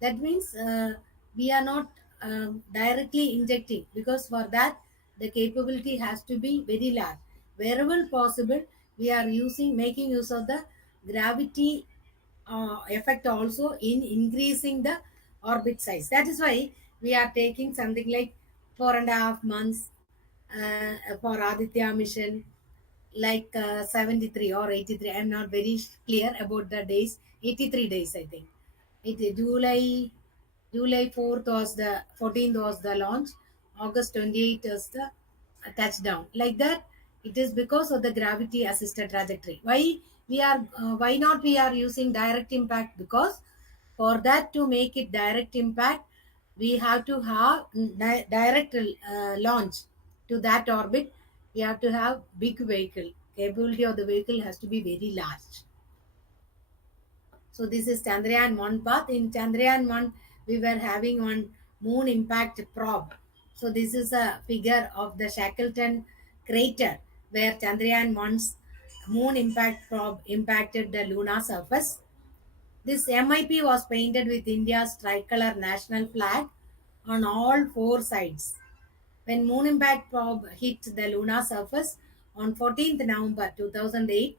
That means we are not directly injecting, because for that the capability has to be very large. Wherever possible, we are making use of the gravity effect also in increasing the orbit size. That is why we are taking something like 4.5 months for Aditya mission, like 73 or 83. I'm not very clear about the days. 83 days, I think. July 4th was the 14th was the launch. August 28th was the touchdown. Like that, it is because of the gravity assisted trajectory. Why not we are using direct impact? Because for that to make it direct impact, we have to have direct launch to that orbit. We have to have big vehicle. Capability of the vehicle has to be very large. So this is Chandrayaan-I path. In Chandrayaan-I, we were having one moon impact probe. So this is a figure of the Shackleton crater where Chandrayaan-I's moon impact probe impacted the lunar surface. This MIP was painted with India's tricolor national flag on all four sides. When moon impact probe hit the lunar surface on 14th November 2008,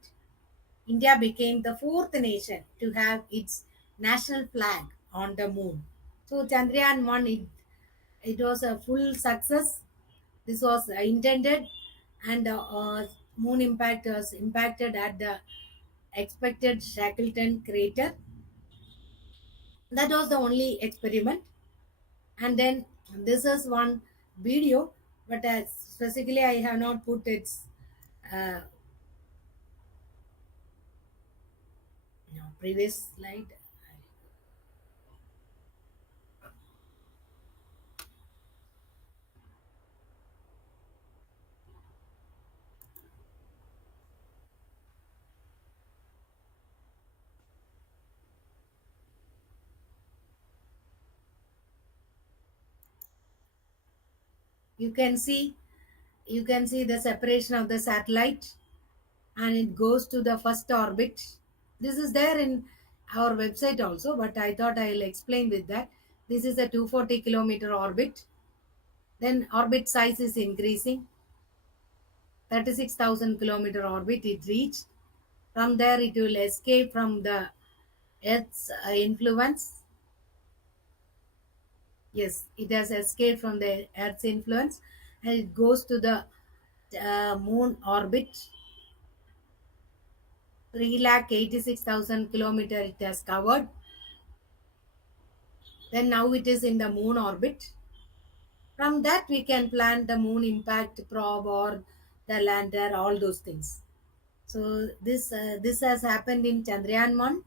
India became the fourth nation to have its national flag on the moon. So Chandrayaan-I, it was a full success. This was intended, and moon impact was impacted at the expected Shackleton crater. That was the only experiment. And then this is one video, but specifically I have not put its uh, previous slide. You can see the separation of the satellite, and it goes to the first orbit. This is there in our website also, but I thought I'll explain with that. This is a 240-kilometer orbit. Then orbit size is increasing. 36,000 kilometer orbit it reached. From there it will escape from the Earth's influence. Yes, it has escaped from the Earth's influence, and it goes to the moon orbit. 386,000 kilometer it has covered. Then now it is in the moon orbit. From that we can plan the moon impact probe or the lander, all those things. So this has happened in Chandrayaan-I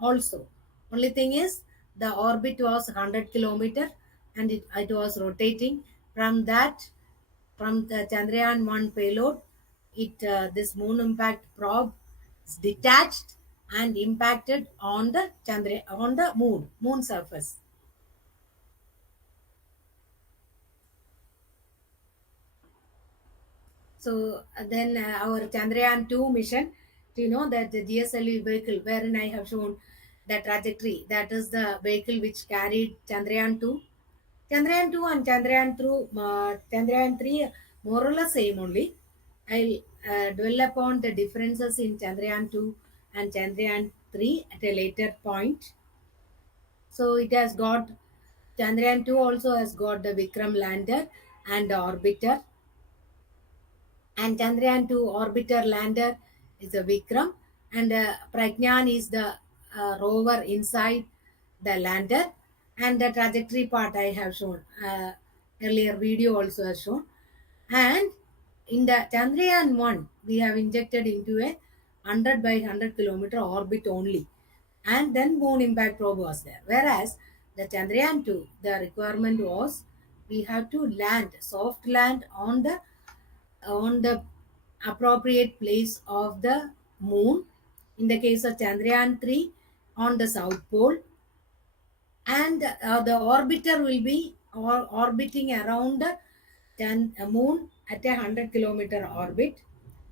also. Only thing is the orbit was 100 kilometer and it was rotating. From that, from the Chandrayaan-1 payload, it this moon impact probe is detached and impacted on the on the moon surface. So then our Chandrayaan-II mission, do you know that the GSLV vehicle, wherein I have shown the trajectory, that is the vehicle which carried Chandrayaan-II. Chandrayaan-II and Chandrayaan-III more or less same only. I'll dwell upon the differences in Chandrayaan-II and Chandrayaan-III at a later point. So it has got Chandrayaan-II also has got the Vikram lander and the orbiter, and Chandrayaan-II orbiter lander is a Vikram, and Pragyan is the rover inside the lander, and the trajectory part I have shown earlier video also has shown. And in the Chandrayaan-1 we have injected into a 100 by 100 kilometer orbit only, and then moon impact probe was there, whereas the Chandrayaan-II the requirement was we have to land soft land on the appropriate place of the moon. In the case of Chandrayaan-III, on the south pole, and the orbiter will be orbiting around the moon at a 100-kilometer orbit,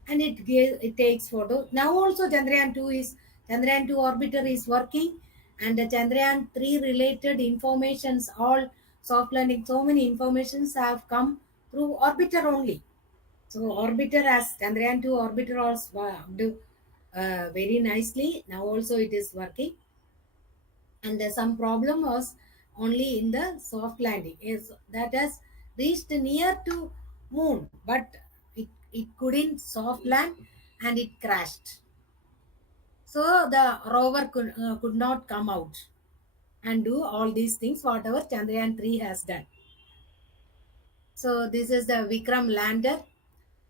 and it takes photo. Now also Chandrayaan-II orbiter is working, and the Chandrayaan-III related informations, all soft landing, so many informations have come through orbiter only. So orbiter as Chandrayaan-II orbiter was do very nicely. Now also it is working, and some problem was only in the soft landing. Is that has reached near to moon, but it couldn't soft land and it crashed. So the rover could not come out and do all these things whatever Chandrayaan-III has done. So this is the Vikram lander.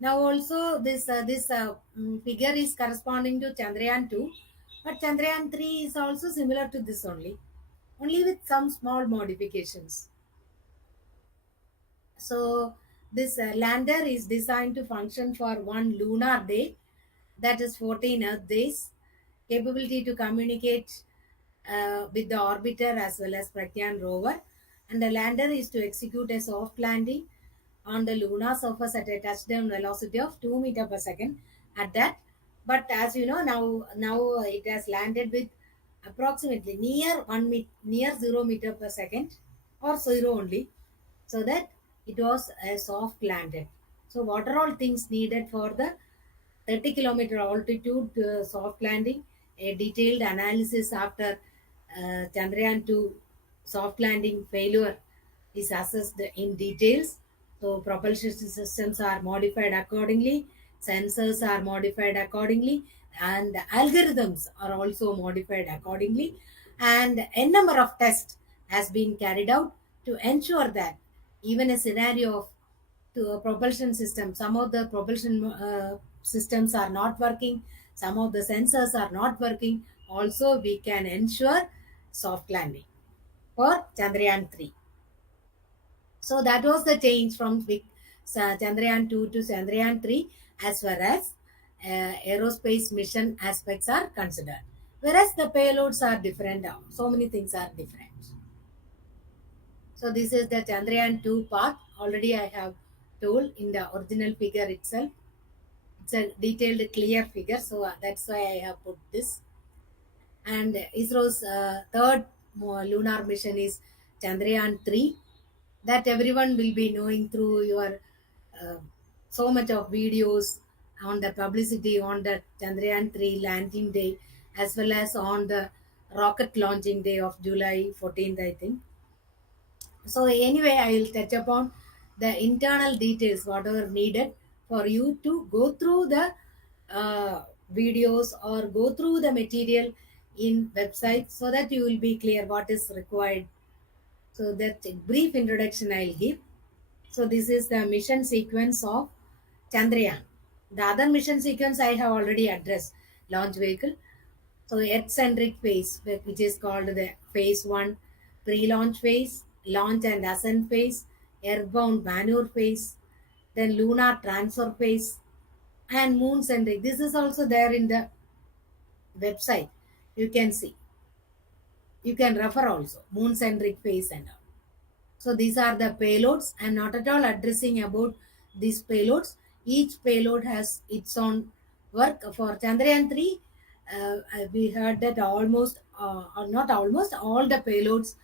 Now also this figure is corresponding to Chandrayaan-II, but Chandrayaan-III is also similar to this only with some small modifications. So this lander is designed to function for one lunar day, that is 14 Earth days, capability to communicate with the orbiter as well as Pragyan rover, and the lander is to execute a soft landing on the lunar surface at a touchdown velocity of 2 meter per second at that. But as you know, now it has landed with approximately near 0 meter per second or 0 only, so that it was a soft landed. So what are all things needed for the 30-kilometer altitude soft landing? A detailed analysis after Chandrayaan-II soft landing failure is assessed in details. So propulsion systems are modified accordingly, sensors are modified accordingly, and the algorithms are also modified accordingly. And a number of tests has been carried out to ensure that even a scenario of to a propulsion system, some of the propulsion systems are not working, some of the sensors are not working, also we can ensure soft landing for Chandrayaan-III. So that was the change from Chandrayaan-II to Chandrayaan-III as far as aerospace mission aspects are considered. Whereas the payloads are different, so many things are different. So this is the Chandrayaan-II part. Already I have told in the original figure itself. It's a detailed, clear figure. So that's why I have put this. And ISRO's third lunar mission is Chandrayaan-III, that everyone will be knowing through your uh, so much of videos on the publicity on the Chandrayaan-III landing day, as well as on the rocket launching day of July 14th, I think. So anyway, I will touch upon the internal details, whatever needed for you to go through the videos or go through the material in website, so that you will be clear what is required. So that brief introduction I'll give. So this is the mission sequence of Chandrayaan. The other mission sequence I have already addressed. Launch vehicle, So Earth-centric phase, which is called the phase one, pre-launch phase, launch and ascent phase, airbound maneuver phase, then lunar transfer phase, and moon-centric. This is also there in the website. You can see. You can refer also moon-centric phase and all. So these are the payloads. I'm not at all addressing about these payloads. Each payload has its own work. For Chandrayaan-III, we heard that almost, or not almost, all the payloads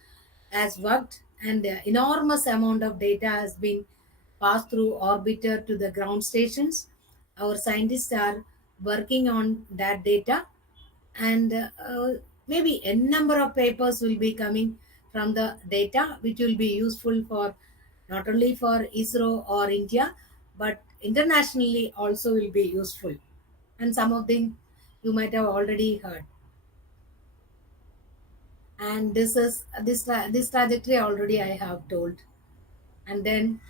has worked, and enormous amount of data has been passed through orbiter to the ground stations. Our scientists are working on that data, and maybe a number of papers will be coming from the data, which will be useful for not only for ISRO or India, but internationally also will be useful. And some of them you might have already heard. And this trajectory already I have told. And then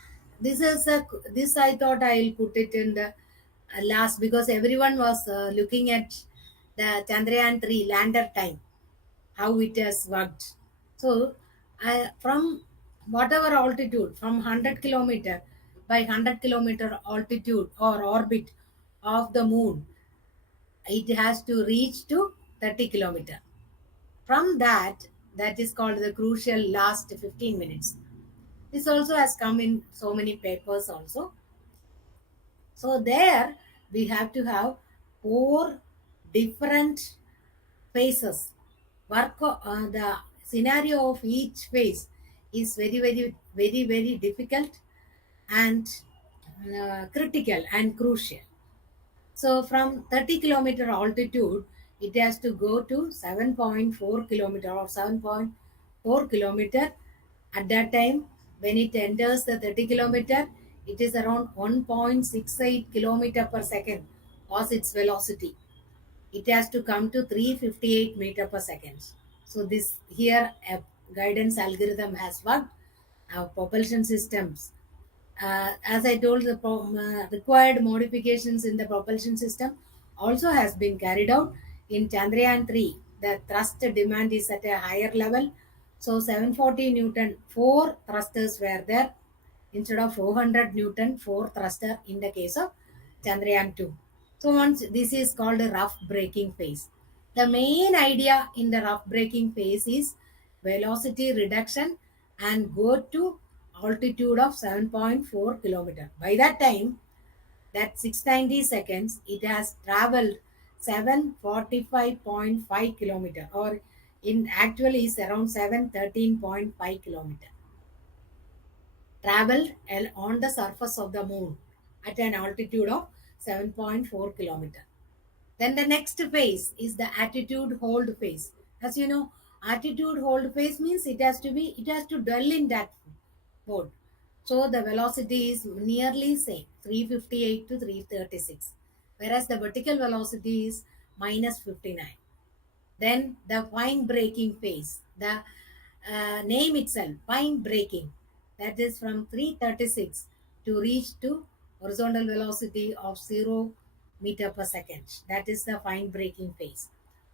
this I thought I'll put it in the last, because everyone was looking at the Chandrayaan-III lander time, how it has worked. So, from whatever altitude, from 100 kilometer by 100-kilometer altitude or orbit of the moon, it has to reach to 30 kilometer. From that, that is called the crucial last 15 minutes. This also has come in so many papers also. So there we have to have four different phases. The scenario of each phase is very, very, very, very difficult and critical and crucial. So from 30-kilometer altitude, it has to go to 7.4 kilometer or 7.4 kilometer. At that time, when it enters the 30 kilometer, it is around 1.68 kilometer per second was its velocity. It has to come to 358 meter per second. So this here a guidance algorithm has worked. Our propulsion systems, as I told, the required modifications in the propulsion system also has been carried out in Chandrayaan-III. The thrust demand is at a higher level. So 740 Newton, four thrusters were there instead of 400 Newton, four thruster in the case of Chandrayaan-II. So once this is called a rough braking phase. The main idea in the rough braking phase is velocity reduction and go to altitude of 7.4 kilometer. By that time, that 690 seconds, it has traveled 745.5 kilometer, or in actually is around 713.5 kilometer. Traveled on the surface of the moon at an altitude of 7.4 kilometer. Then the next phase is the attitude hold phase. As you know, attitude hold phase means it has to dwell in that mode. So the velocity is nearly same, 358 to 336, whereas the vertical velocity is minus 59. Then the fine braking phase, the name itself, fine braking, that is from 336 to reach to horizontal velocity of 0 meter per second. That is the fine braking phase.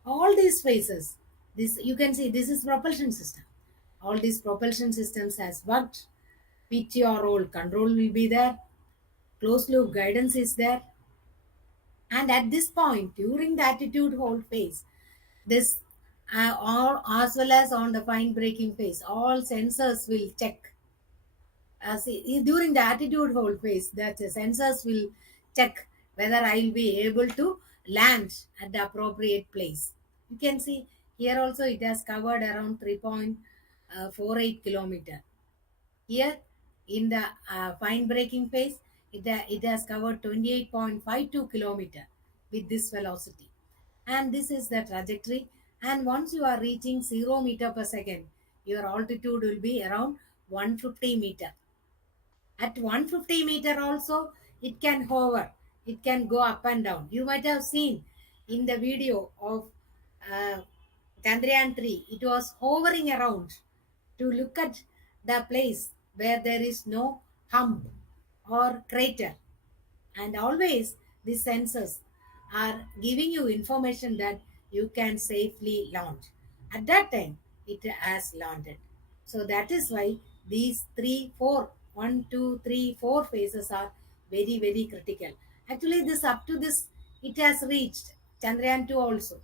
All these phases, this you can see, this is propulsion system. All these propulsion systems has worked. PTR role control will be there. Closed loop guidance is there. And at this point, during the attitude hold phase, this all as well as on the fine braking phase, all sensors will check. During the attitude hold phase, that the sensors will check whether I will be able to land at the appropriate place. You can see here also it has covered around 3.48 kilometer. Here in the fine braking phase, it has covered 28.52 kilometer with this velocity. And this is the trajectory. And once you are reaching 0 meter per second, your altitude will be around 150 meter. At 150 meter also, it can hover. It can go up and down. You might have seen in the video of uh, Chandrayaan-III, it was hovering around to look at the place where there is no hump or crater. And always these sensors are giving you information that you can safely launch. At that time, it has landed. So that is why these three, four, 1, 2, 3, 4 phases are very, very critical. Actually, this up to this, it has reached Chandrayaan-II also,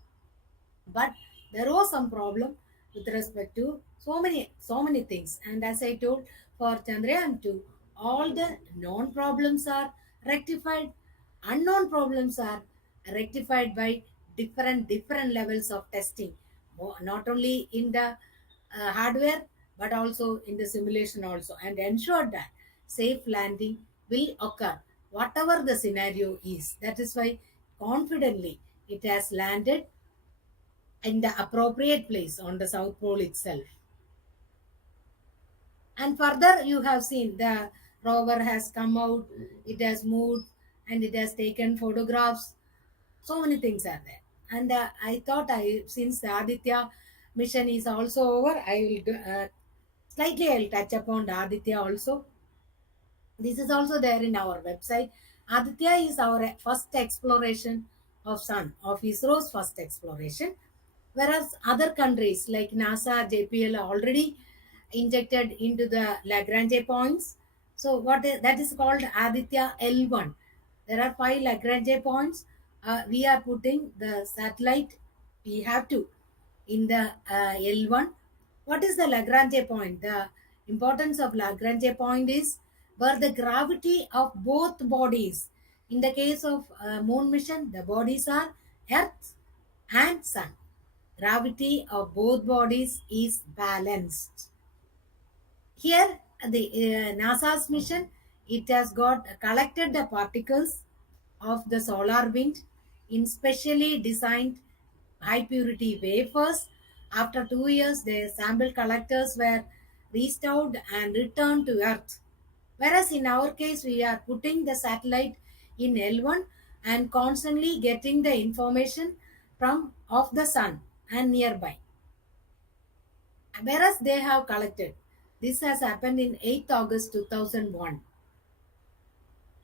but there was some problem with respect to so many things. And as I told, for Chandrayaan-II, all the known problems are rectified, unknown problems are rectified by different levels of testing. Not only in the hardware, but also in the simulation also, and ensure that safe landing will occur whatever the scenario is. That is why confidently it has landed in the appropriate place on the South Pole itself. And further, you have seen the rover has come out, it has moved, and it has taken photographs. So many things are there. And I thought, since the Aditya mission is also over, I will slightly I'll touch upon the Aditya also. This is also there in our website. Aditya is our first exploration of Sun, of ISRO's first exploration, whereas other countries like NASA, JPL are already injected into the Lagrange points. So that is called Aditya L1. There are 5 Lagrange points. We are putting the satellite. We have to in the L1. What is the Lagrange point? The importance of Lagrange point is where the gravity of both bodies. In the case of moon mission, the bodies are Earth and Sun. Gravity of both bodies is balanced. Here, the NASA's mission, it has got collected the particles of the solar wind in specially designed high purity wafers. After 2 years, the sample collectors were restored and returned to Earth. Whereas in our case, we are putting the satellite in L1 and constantly getting the information from of the sun and nearby. Whereas they have collected. This has happened in 8th August 2001.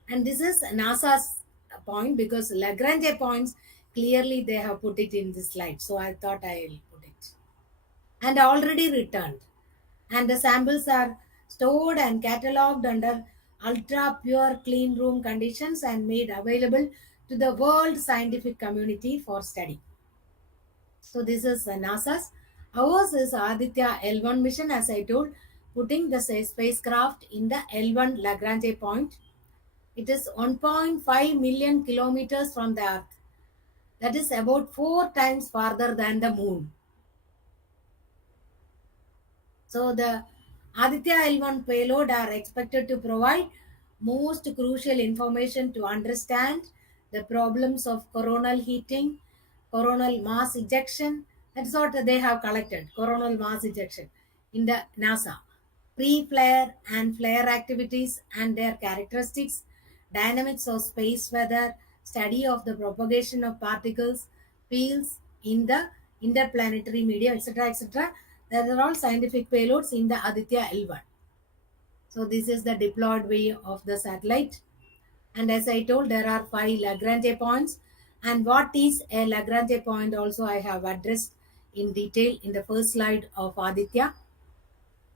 And this is NASA's point, because Lagrange points clearly they have put it in this slide. So I thought I'll put it. And already returned. And the samples are stored and catalogued under ultra pure clean room conditions and made available to the world scientific community for study. So this is NASA's. Ours is Aditya L1 mission, as I told, putting the spacecraft in the L1 Lagrange point. It is 1.5 million kilometers from the Earth. That is about 4 times farther than the moon. So the Aditya L1 payload are expected to provide most crucial information to understand the problems of coronal heating, coronal mass ejection. That's what they have collected, coronal mass ejection in the NASA. Pre-flare and flare activities and their characteristics, dynamics of space weather, study of the propagation of particles, fields in the interplanetary medium, etc. etc. There are all scientific payloads in the Aditya L1. So this is the deployed way of the satellite. And as I told, there are 5 Lagrange points. And what is a Lagrange point also I have addressed in detail in the first slide of Aditya.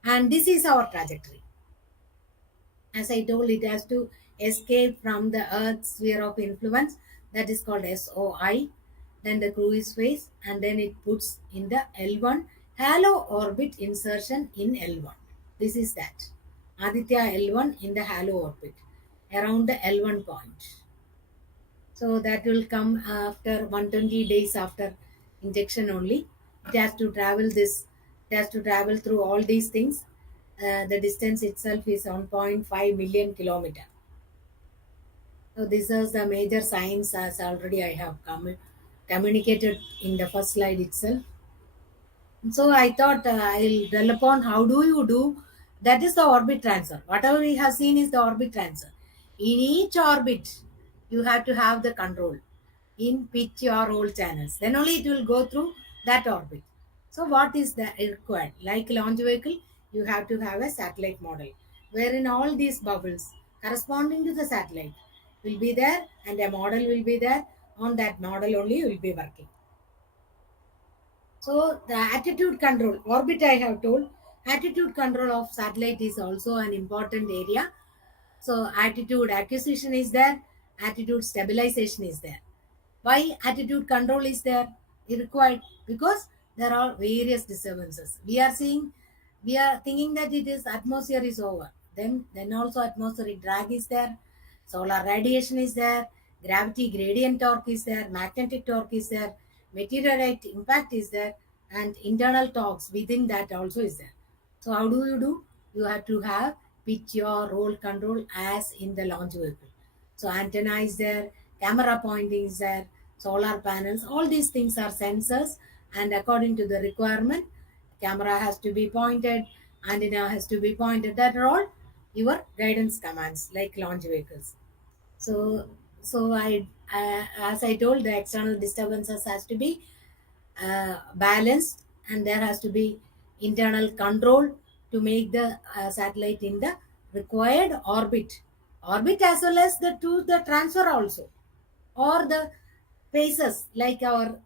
And this is our trajectory. As I told, it has to escape from the Earth's sphere of influence, that is called SOI, then the cruise phase, and then it puts in the L1 halo orbit insertion in L1. This is that. Aditya L1 in the halo orbit around the L1 point. So that will come after 120 days after injection only. It has to travel this, it has to travel through all these things. The distance itself is 1.5 million kilometer. So this is the major science, as already I have communicated in the first slide itself. So I thought I'll dwell upon how do you do, that is the orbit transfer. Whatever we have seen is the orbit transfer. In each orbit, you have to have the control in pitch or roll channels. Then only it will go through that orbit. So what is the required? Like launch vehicle, you have to have a satellite model wherein all these bubbles corresponding to the satellite will be there and a model will be there. On that model only you will be working. So the attitude control, orbit I have told, attitude control of satellite is also an important area. So attitude acquisition is there, attitude stabilization is there. Why attitude control is there required? Because there are various disturbances. We are thinking that it is atmosphere is over. Then also atmospheric drag is there, solar radiation is there, gravity gradient torque is there, magnetic torque is there, meteorite impact is there, and internal torques within that also is there. So how do you do? You have to have pitch your roll control as in the launch vehicle. So antenna is there, camera pointing is there, solar panels, all these things are sensors, and according to the requirement, camera has to be pointed, antenna has to be pointed. That are all your guidance commands like launch vehicles. So as I told, the external disturbances has to be balanced, and there has to be internal control to make the satellite in the required orbit as well as the transfer also, or the phases like our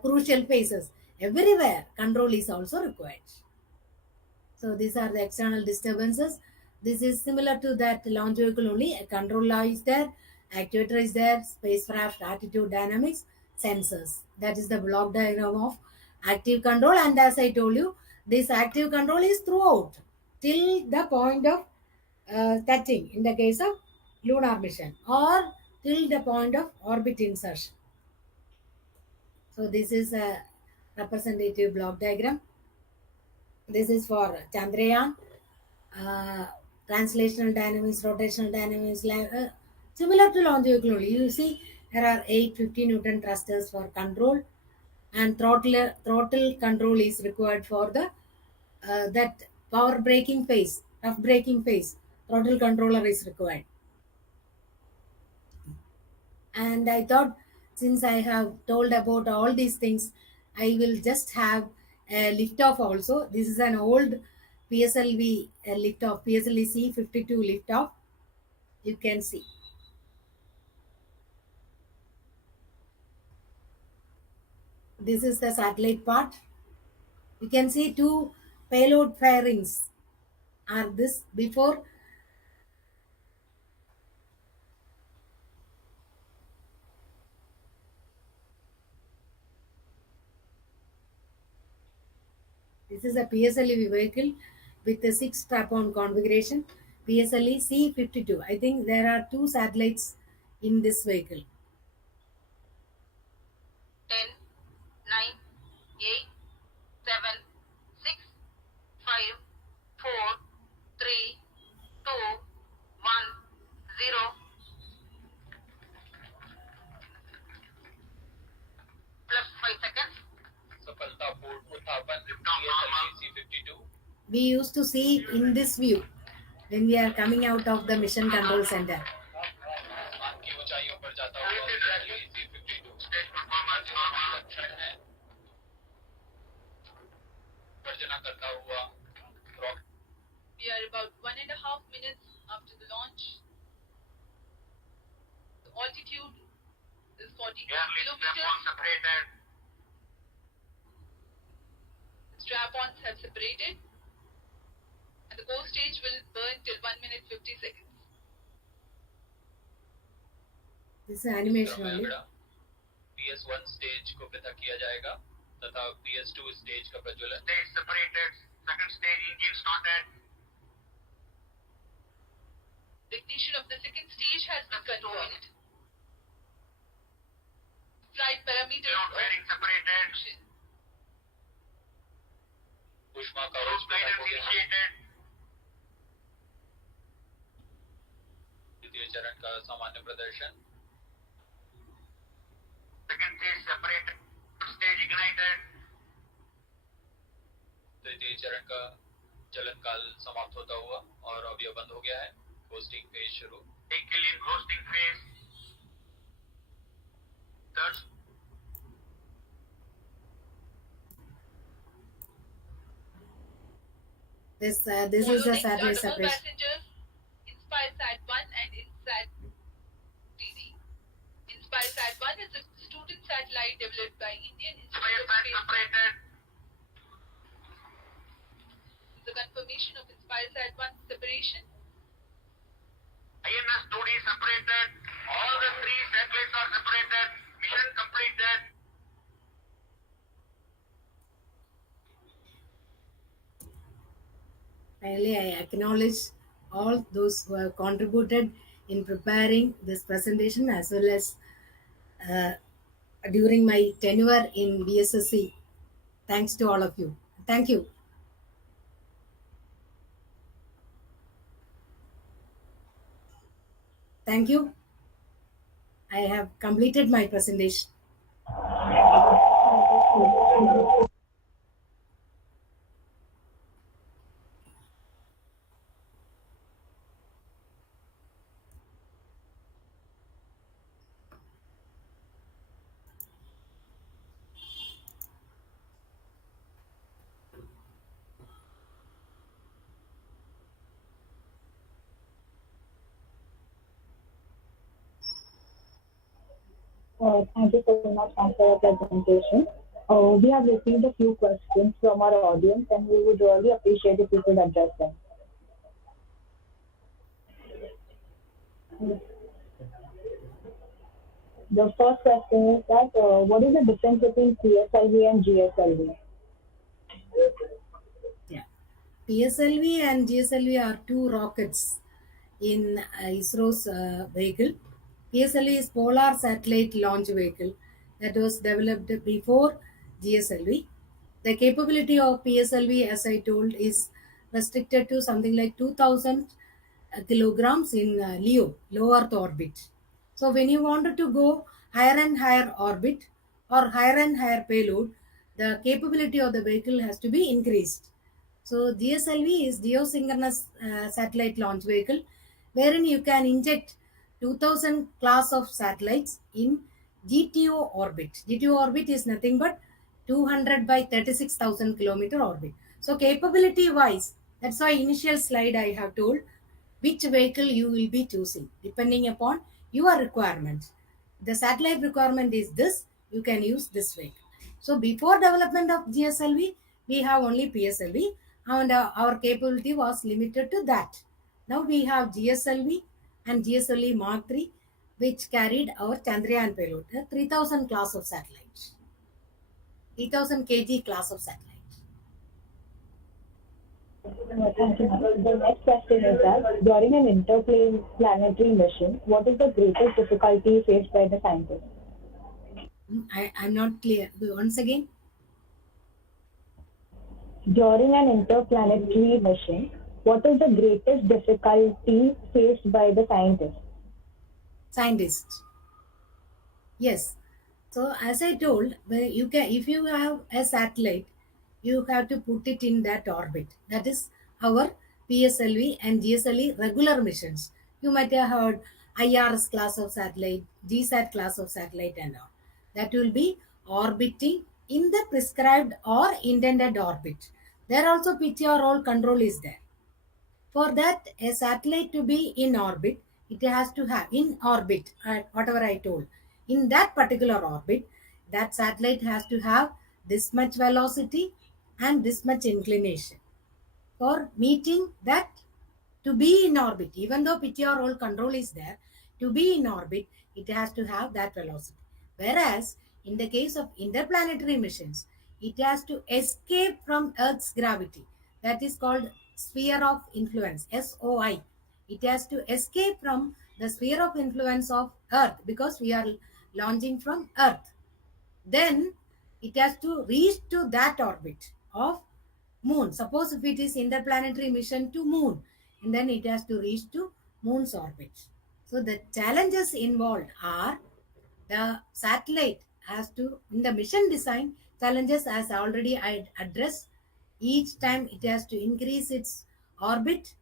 crucial phases. Everywhere control is also required. So these are the external disturbances. This is similar to that launch vehicle only. A control law is there, actuator is there, spacecraft attitude dynamics, sensors. That is the block diagram of active control. And as I told you, this active control is throughout till the point of touching in the case of lunar mission, or till the point of orbit insertion. So this is a representative block diagram. This is for Chandrayan. uh, Translational dynamics, rotational dynamics, similar to longitudinal only. You see, there are 850 Newton thrusters for control, and throttle control is required for the that power braking phase, rough braking phase. Throttle controller is required. And I thought, since I have told about all these things, I will just have a lift off also. This is an old PSLV lift off, PSLV C52 lift off. You can see. This is the satellite part. You can see two payload fairings are this before. This is a PSLV vehicle with a 6 strap-on configuration. PSLE C52. I think there are two satellites in this vehicle. 10, 9, 8, 7, 6, 5, 4, 3, 2, 1, 0. Plus 5 seconds. सफलतापूर्ण उत्थापन PSLV C52 We used to see in this view when we are coming out of the mission control center. आसमान की ऊंचाइयों पर जाता हुआ PSLV C52 stage performance लक्षण है गर्जना करता हुआ rocket. We are about 1.5 minutes after the launch. The altitude is 48 kilometers. separated. Strap-ons have separated, and the core stage will burn till 1 minute 50 seconds. This is animation only. PS1 stage को पृथक किया जाएगा तथा PS2 stage का प्रज्वलन. Stage separated. Second stage engine started. The ignition of the second stage has been confirmed. Flight parameters Bearing separated. ऊष्मा कवच पृथक हो गया. द्वितीय चरण का सामान्य प्रदर्शन. Second stage separated. Stage ignited. तृतीय चरण का चलन काल समाप्त होता हुआ और अब यह बंद हो गया है. होस्टिंग फेज शुरू. Vehicle in hosting phase. Third. This is the Next satellite are double separation. passengers, Inspire Sat 1 and Insat TD. Inspire Sat 1 is a student satellite developed by Indian Institute of Space. Separated. The confirmation of InspireSat-1 separation. INS 2D separated. All the three satellites are separated. Mission completed. Finally, I acknowledge all those who have contributed in preparing this presentation as well as uh, during my tenure in BSSC. Thanks to all of you. Thank you. Thank you. I have completed my presentation. Thank you so much ma'am, for your presentation. We have received a few questions from our audience, and we would really appreciate if you could address them. The first question is that what is the difference between PSLV and GSLV? Yeah. PSLV and GSLV are two rockets in ISRO's vehicle. PSLV is Polar Satellite Launch Vehicle that was developed before GSLV. The capability of PSLV, as I told, is restricted to something like 2000 kilograms in LEO, low Earth orbit. So when you wanted to go higher and higher orbit or higher and higher payload, the capability of the vehicle has to be increased. So GSLV is geosynchronous satellite launch vehicle, wherein you can inject 2000 class of satellites in GTO orbit. GTO orbit is nothing but 200 by 36,000 kilometer orbit. So capability wise, that's why initial slide I have told which vehicle you will be choosing depending upon your requirements. The satellite requirement is this, you can use this vehicle. So before development of GSLV, we have only PSLV and our capability was limited to that. Now we have GSLV and GSLV Mark III, which carried our Chandrayan payload, the 3000 class of satellites, 3000 kg class of satellites. Thank you ma'am. The next question is that during an interplanetary mission, what is the greatest difficulty faced by the scientists? I'm not clear. Once again. During an interplanetary mission, what is the greatest difficulty faced by the scientists? Scientists. Yes. So as I told, you can, if you have a satellite, you have to put it in that orbit. That is our PSLV and GSLV regular missions. You might have heard IRS class of satellite, GSAT class of satellite and all. That will be orbiting in the prescribed or intended orbit. There also PTR roll control is there. For that, a satellite to be in orbit, it has to have in orbit, whatever I told. In that particular orbit, that satellite has to have this much velocity and this much inclination. For meeting that, to be in orbit, even though PTR roll control is there, to be in orbit, it has to have that velocity. Whereas, in the case of interplanetary missions, it has to escape from Earth's gravity. That is called sphere of influence, SOI. It has to escape from the sphere of influence of Earth because we are launching from Earth. Then it has to reach to that orbit of moon. Suppose if it is interplanetary mission to moon, and then it has to reach to moon's orbit. So the challenges involved are the satellite has to, in the mission design, challenges as already I addressed, each time it has to increase its orbit,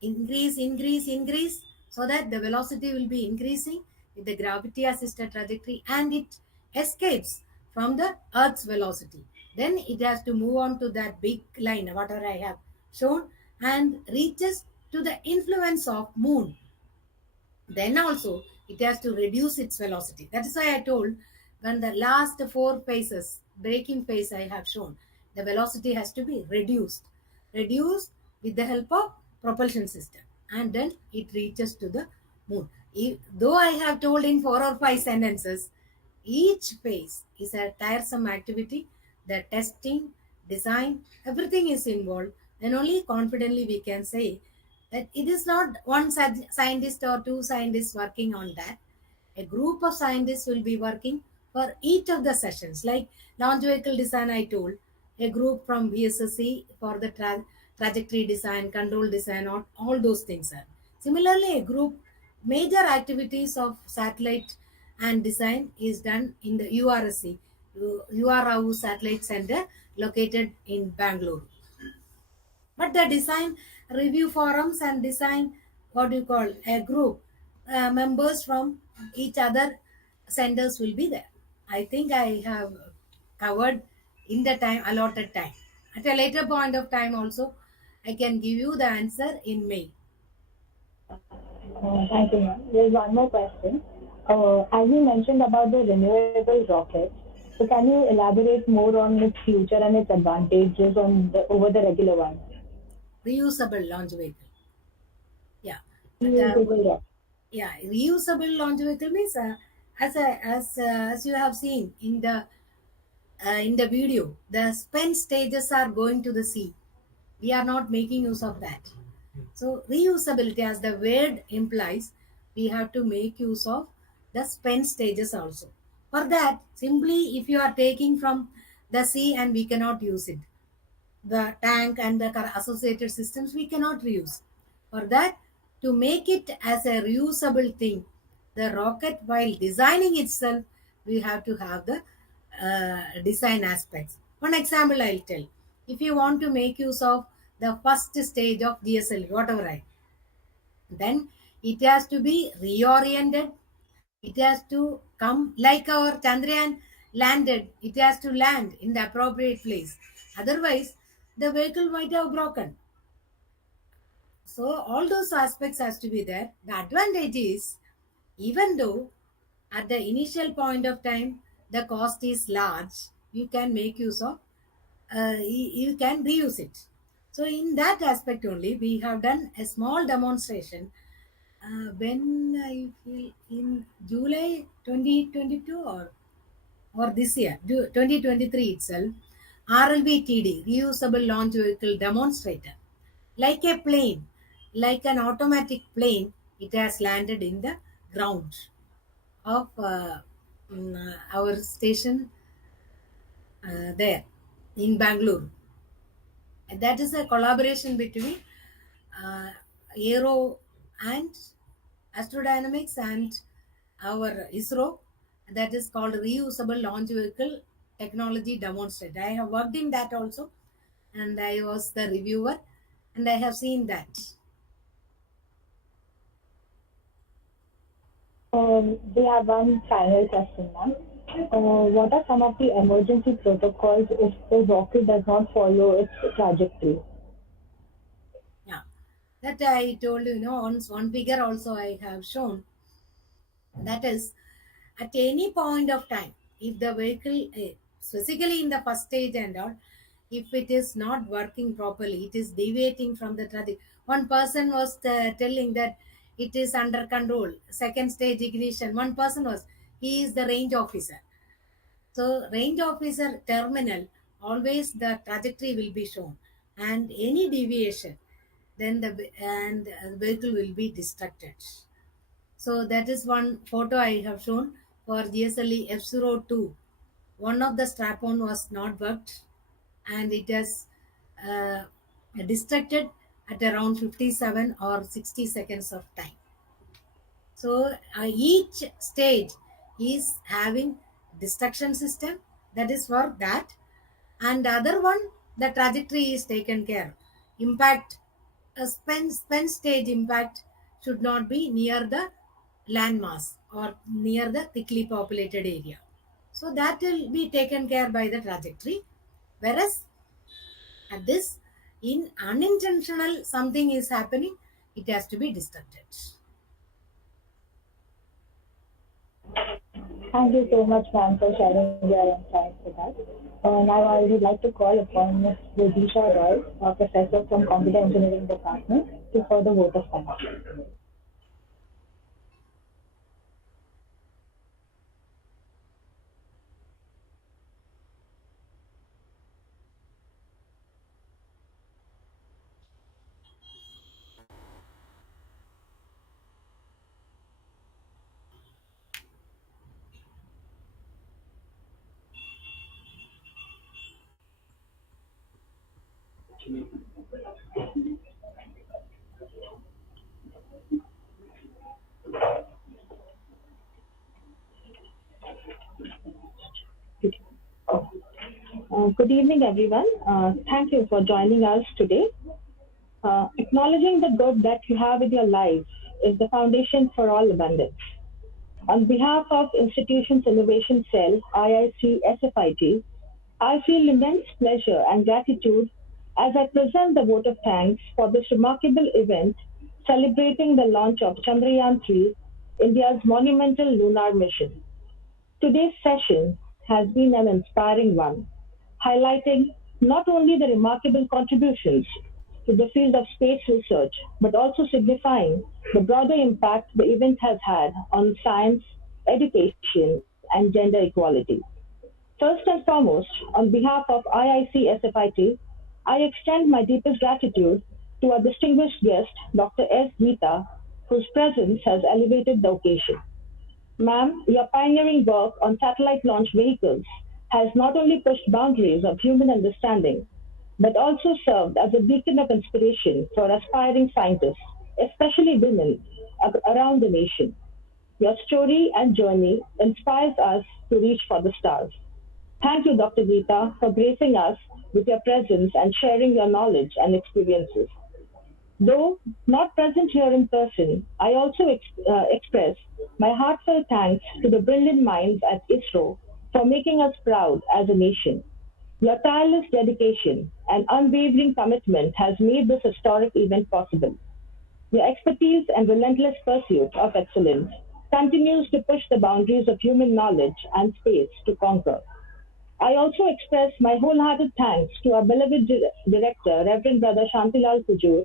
increase, so that the velocity will be increasing with the gravity assisted trajectory and it escapes from the Earth's velocity. Then it has to move on to that big line, whatever I have shown, and reaches to the influence of moon. Then also it has to reduce its velocity. That is why I told when the last four phases, braking phase I have shown, the velocity has to be reduced with the help of propulsion system, and then it reaches to the moon. Though I have told in 4 or 5 sentences, each phase is a tiresome activity. The testing, design, everything is involved. Then only confidently we can say that it is not one scientist or two scientists working on that. A group of scientists will be working for each of the sessions. Like launch vehicle design, I told, a group from VSSC for the trajectory design, control design, all those things. Are. Similarly, a group major activities of satellite and design is done in the URSC, URAU Satellite Center, located in Bangalore. But the design review forums and design, what do you call, a group, members from each other centers will be there. I think I have covered in the time allotted time. At a later point of time also, I can give you the answer in mail. Thank you, ma'am. There's one more question. As you mentioned about the renewable rockets, so can you elaborate more on its future and its advantages over the regular ones? Reusable launch vehicle. Yeah. Reusable rockets. Yeah, reusable launch vehicle means, as you have seen in the video, the spent stages are going to the sea. We are not making use of that. So reusability, as the word implies, we have to make use of the spent stages also. For that, simply if you are taking from the sea and we cannot use it, the tank and the associated systems we cannot reuse. For that, to make it as a reusable thing, the rocket, while designing itself, we have to have the design aspects. One example I'll tell. If you want to make use of the first stage of GSL, whatever then it has to be reoriented. It has to come like our Chandrayan landed. It has to land in the appropriate place. Otherwise, the vehicle might have broken. So all those aspects has to be there. The advantage is, even though at the initial point of time the cost is large, you can make use of, you can reuse it. So in that aspect only, we have done a small demonstration when I feel in July 2022 or this year, 2023 itself, RLV-TD, reusable launch vehicle demonstrator, like a plane, like an automatic plane, it has landed in the ground of our station there in Bangalore. And that is a collaboration between Aero and Astrodynamics and our ISRO, that is called reusable launch vehicle technology demonstrator. I have worked in that also, and I was the reviewer, and I have seen that. We have one final question, ma'am. What are some of the emergency protocols if the rocket does not follow its trajectory? Yeah, that I told you, one figure also I have shown. That is, at any point of time, if the vehicle, specifically in the first stage and all, if it is not working properly, it is deviating from the trajectory. One person was telling that it is under control. Second stage ignition. One person was, he is the range officer. So range officer terminal, always the trajectory will be shown, and any deviation, then the vehicle will be destructed. So that is one photo I have shown for GSLE F02. One of the strap-on was not worked, and it has uh, destructed at around 57 or 60 seconds of time. So each stage is having destruction system, that is for that, and the other one, the trajectory is taken care. Impact, a spent stage impact should not be near the landmass or near the thickly populated area. So that will be taken care by the trajectory. Whereas at this, in unintentional something is happening, it has to be destructed. Thank you so much, ma'am, for sharing your insights with us. Now I would like to call upon Ms. Rudisha Roy, a professor from Computer Engineering Department, to further vote of thanks. Good evening, everyone. Thank you for joining us today. Acknowledging the good that you have in your life is the foundation for all abundance. On behalf of Institution's Innovation Cell, IIC SFIT, I feel immense pleasure and gratitude as I present the vote of thanks for this remarkable event celebrating the launch of Chandrayan-III, India's monumental lunar mission. Today's session has been an inspiring one, highlighting not only the remarkable contributions to the field of space research, but also signifying the broader impact the event has had on science, education, and gender equality. First and foremost, on behalf of IIC SFIT, I extend my deepest gratitude to our distinguished guest, Dr. S. Geeta, whose presence has elevated the occasion. Ma'am, your pioneering work on satellite launch vehicles has not only pushed boundaries of human understanding, but also served as a beacon of inspiration for aspiring scientists, especially women around the nation. Your story and journey inspires us to reach for the stars. Thank you, Dr. Geeta, for gracing us with your presence and sharing your knowledge and experiences. Though not present here in person, I also express my heartfelt thanks to the brilliant minds at ISRO for making us proud as a nation. Your tireless dedication and unwavering commitment has made this historic event possible. Your expertise and relentless pursuit of excellence continues to push the boundaries of human knowledge and space to conquer. I also express my wholehearted thanks to our beloved director, Reverend Brother Shantilal Kujur,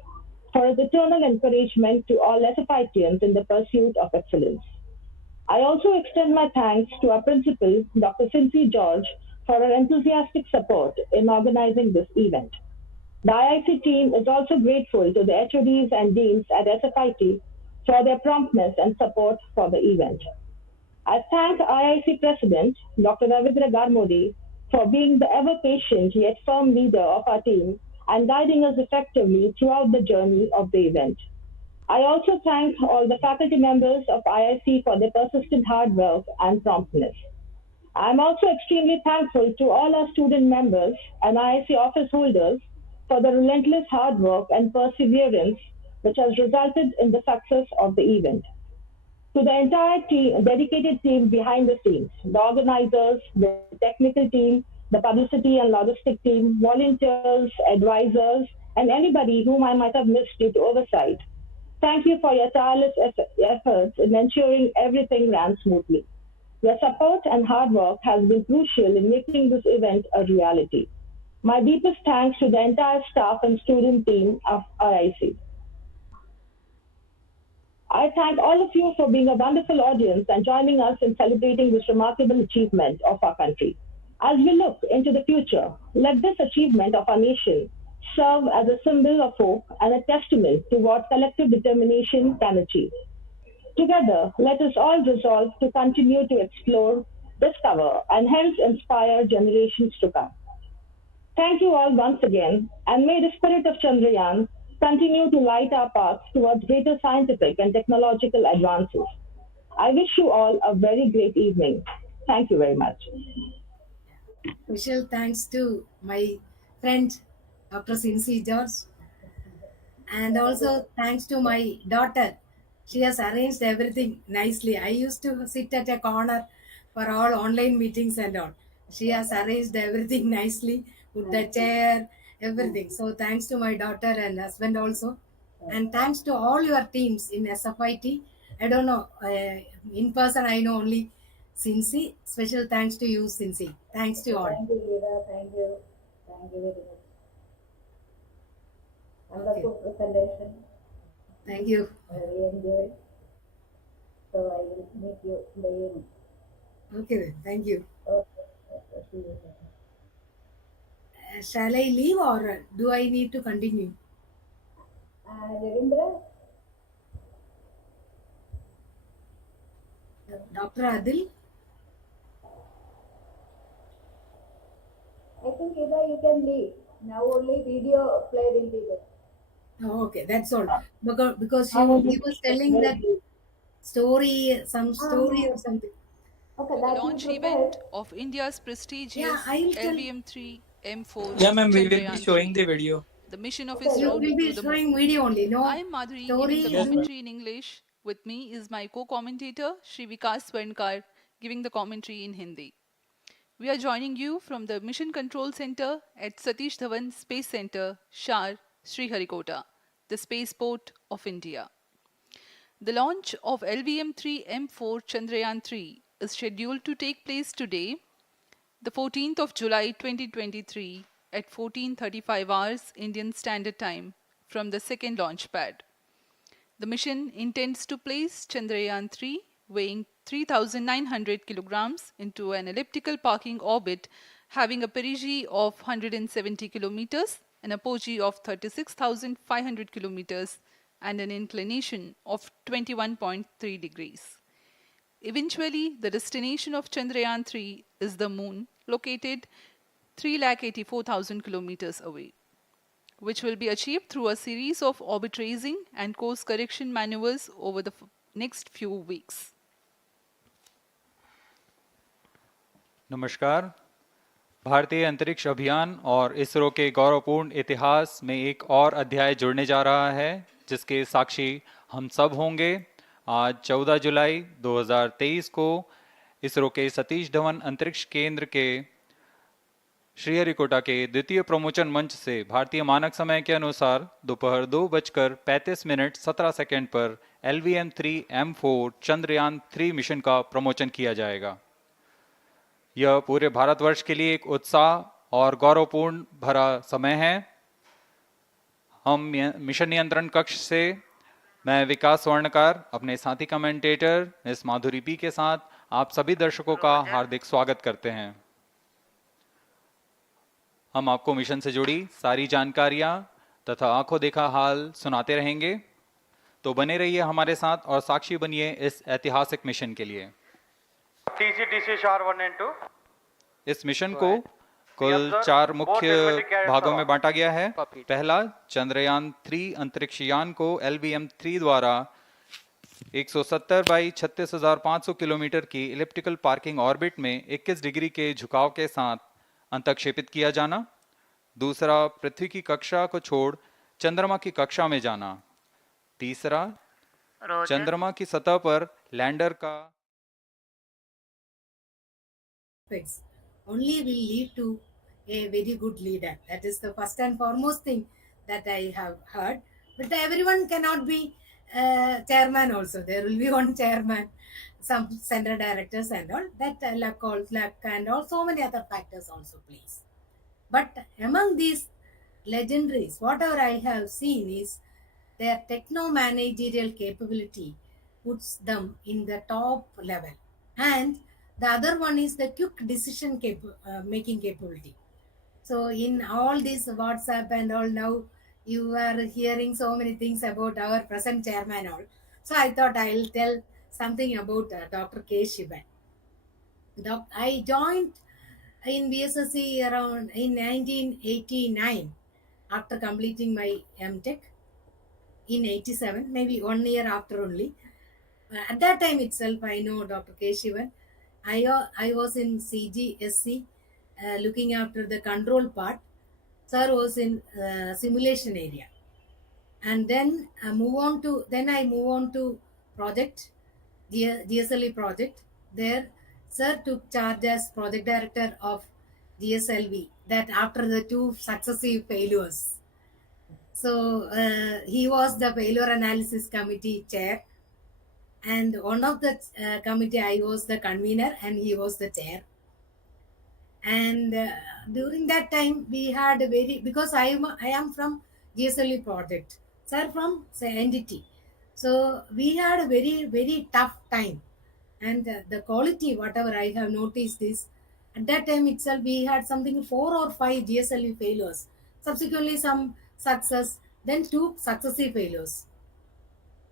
for his eternal encouragement to all SFITians in the pursuit of excellence. I also extend my thanks to our principal, Dr. Cincy George, for her enthusiastic support in organizing this event. The IIC team is also grateful to the HODs and deans at SFIT for their promptness and support for the event. I thank IIC President Dr. Ravindra Garmodi for being the ever patient yet firm leader of our team and guiding us effectively throughout the journey of the event. I also thank all the faculty members of IIC for their persistent hard work and promptness. I'm also extremely thankful to all our student members and IIC office holders for the relentless hard work and perseverance which has resulted in the success of the event. To the entire team, dedicated team behind the scenes, the organizers, the technical team, the publicity and logistic team, volunteers, advisors, and anybody whom I might have missed due to oversight. Thank you for your tireless efforts in ensuring everything ran smoothly. Your support and hard work has been crucial in making this event a reality. My deepest thanks to the entire staff and student team of IIC. I thank all of you for being a wonderful audience and joining us in celebrating this remarkable achievement of our country. As we look into the future, let this achievement of our nation serve as a symbol of hope and a testament to what collective determination can achieve. Together, let us all resolve to continue to explore, discover, and hence inspire generations to come. Thank you all once again, and may the spirit of Chandrayaan continue to light our paths towards greater scientific and technological advances. I wish you all a very great evening. Thank you very much. Special thanks to my friend, Dr. Cincy George, and also thanks to my daughter. She has arranged everything nicely. I used to sit at a corner for all online meetings and all. She has arranged everything nicely, put the chair, everything. So thanks to my daughter and husband also, and thanks to all your teams in SFIT. I don't know in person. I know only Cincy. Special thanks to you, Cincy. Thanks to all. Thank you, Leela. Thank you. Thank you very much. Wonderful presentation. Thank you. I really enjoyed. So I will meet you in the evening. Okay then. Thank you. Okay. Okay. See you. Shall I leave or do I need to continue? Ravindra? Dr. Adil? I think either you can leave. Now only video play will be there. Oh, okay, that's all. Because he was telling that story, some story or something. Okay, The that launch you event prepared. of India's prestigious Yeah, I'll tell. LVM-III M4 Yeah, ma'am, we will be Chandrayan-III, showing the video. the mission of Okay, You ISRO will to be the showing moon. video only, no I am Madhuri giving the story. Yes, ma'am. commentary in English. With me is my co-commentator Shri Vikas Swarnkar giving the commentary in Hindi. We are joining you from the Mission Control Center at Satish Dhawan Space Center, Shar, Sriharikota, the spaceport of India. The launch of LVM-3 M4 Chandrayan-III is scheduled to take place today, the 14th of July 2023 at 14:35 hours Indian Standard Time from the second launch pad. The mission intends to place Chandrayaan-3 weighing 3,900 kilograms into an elliptical parking orbit having a perigee of 170 kilometers, an apogee of 36,500 kilometers, and an inclination of 21.3 degrees. Eventually, the destination of Chandrayaan-3 is the moon, located 384,000 kilometers away, which will be achieved through a series of orbit raising and course correction maneuvers over the next few weeks. नमस्कार। भारतीय अंतरिक्ष अभियान और इसरो के गौरवपूर्ण इतिहास में एक और अध्याय जुड़ने जा रहा है, जिसके साक्षी हम सब होंगे। आज 14 जुलाई 2023 को इसरो के सतीश धवन अंतरिक्ष केंद्र के श्रीहरिकोटा के द्वितीय प्रमोचन मंच से भारतीय मानक समय के अनुसार दोपहर 2:35:17 पर LVM-3 M4 चंद्रयान-3 मिशन का प्रमोचन किया जाएगा। यह पूरे भारतवर्ष के लिए एक उत्साह और गौरवपूर्ण भरा समय है। हम मिशन नियंत्रण कक्ष से मैं विकास स्वर्णकार अपने साथी कमेंटेटर मिस माधुरी पी के साथ आप सभी दर्शकों का हार्दिक स्वागत करते हैं। हम आपको मिशन से जुड़ी सारी जानकारियां तथा आंखों देखा हाल सुनाते रहेंगे, तो बने रहिए हमारे साथ और साक्षी बनिए इस ऐतिहासिक मिशन के लिए। TC Shar 1 and 2. इस मिशन को कुल 4 मुख्य भागों में बांटा गया है। पहला, चंद्रयान-3 अंतरिक्ष यान को LVM-3 द्वारा 170 बाई 36,500 किलोमीटर की इलिप्टिकल पार्किंग ऑर्बिट में 21 डिग्री के झुकाव के साथ अंतक्षेपित किया जाना। दूसरा, पृथ्वी की कक्षा को छोड़ चंद्रमा की कक्षा में जाना। तीसरा, चंद्रमा की सतह पर लैंडर का Only will lead to a very good leader. That is the first and foremost thing that I have heard. But everyone cannot be chairman also. There will be one chairman, some center directors and all. That luck and all, so many other factors also plays. But among these legendaries, whatever I have seen is their techno-managerial capability puts them in the top level. And the other one is the quick decision making capability. So in all this WhatsApp and all, now you are hearing so many things about our present chairman all. So I thought I'll tell something about Dr. K. Shivan. I joined in BSSC around in 1989 after completing my MTech in 87, maybe 1 year after only. At that time itself, I know Dr. K. Shivan. I was in CGSC looking after the control part. Sir was in simulation area. And then I move on to project, GSLE project. There, Sir took charge as project director of GSLV, that after the 2 successive failures. So he was the failure analysis committee chair. and one of the committee I was the convener and he was the chair. And during that time we had a very, because I am from GSLE project, sir from say, entity, so we had a very tough time. And the quality whatever I have noticed is, at that time itself we had something 4 or 5 GSLE failures, subsequently some success, then 2 successive failures.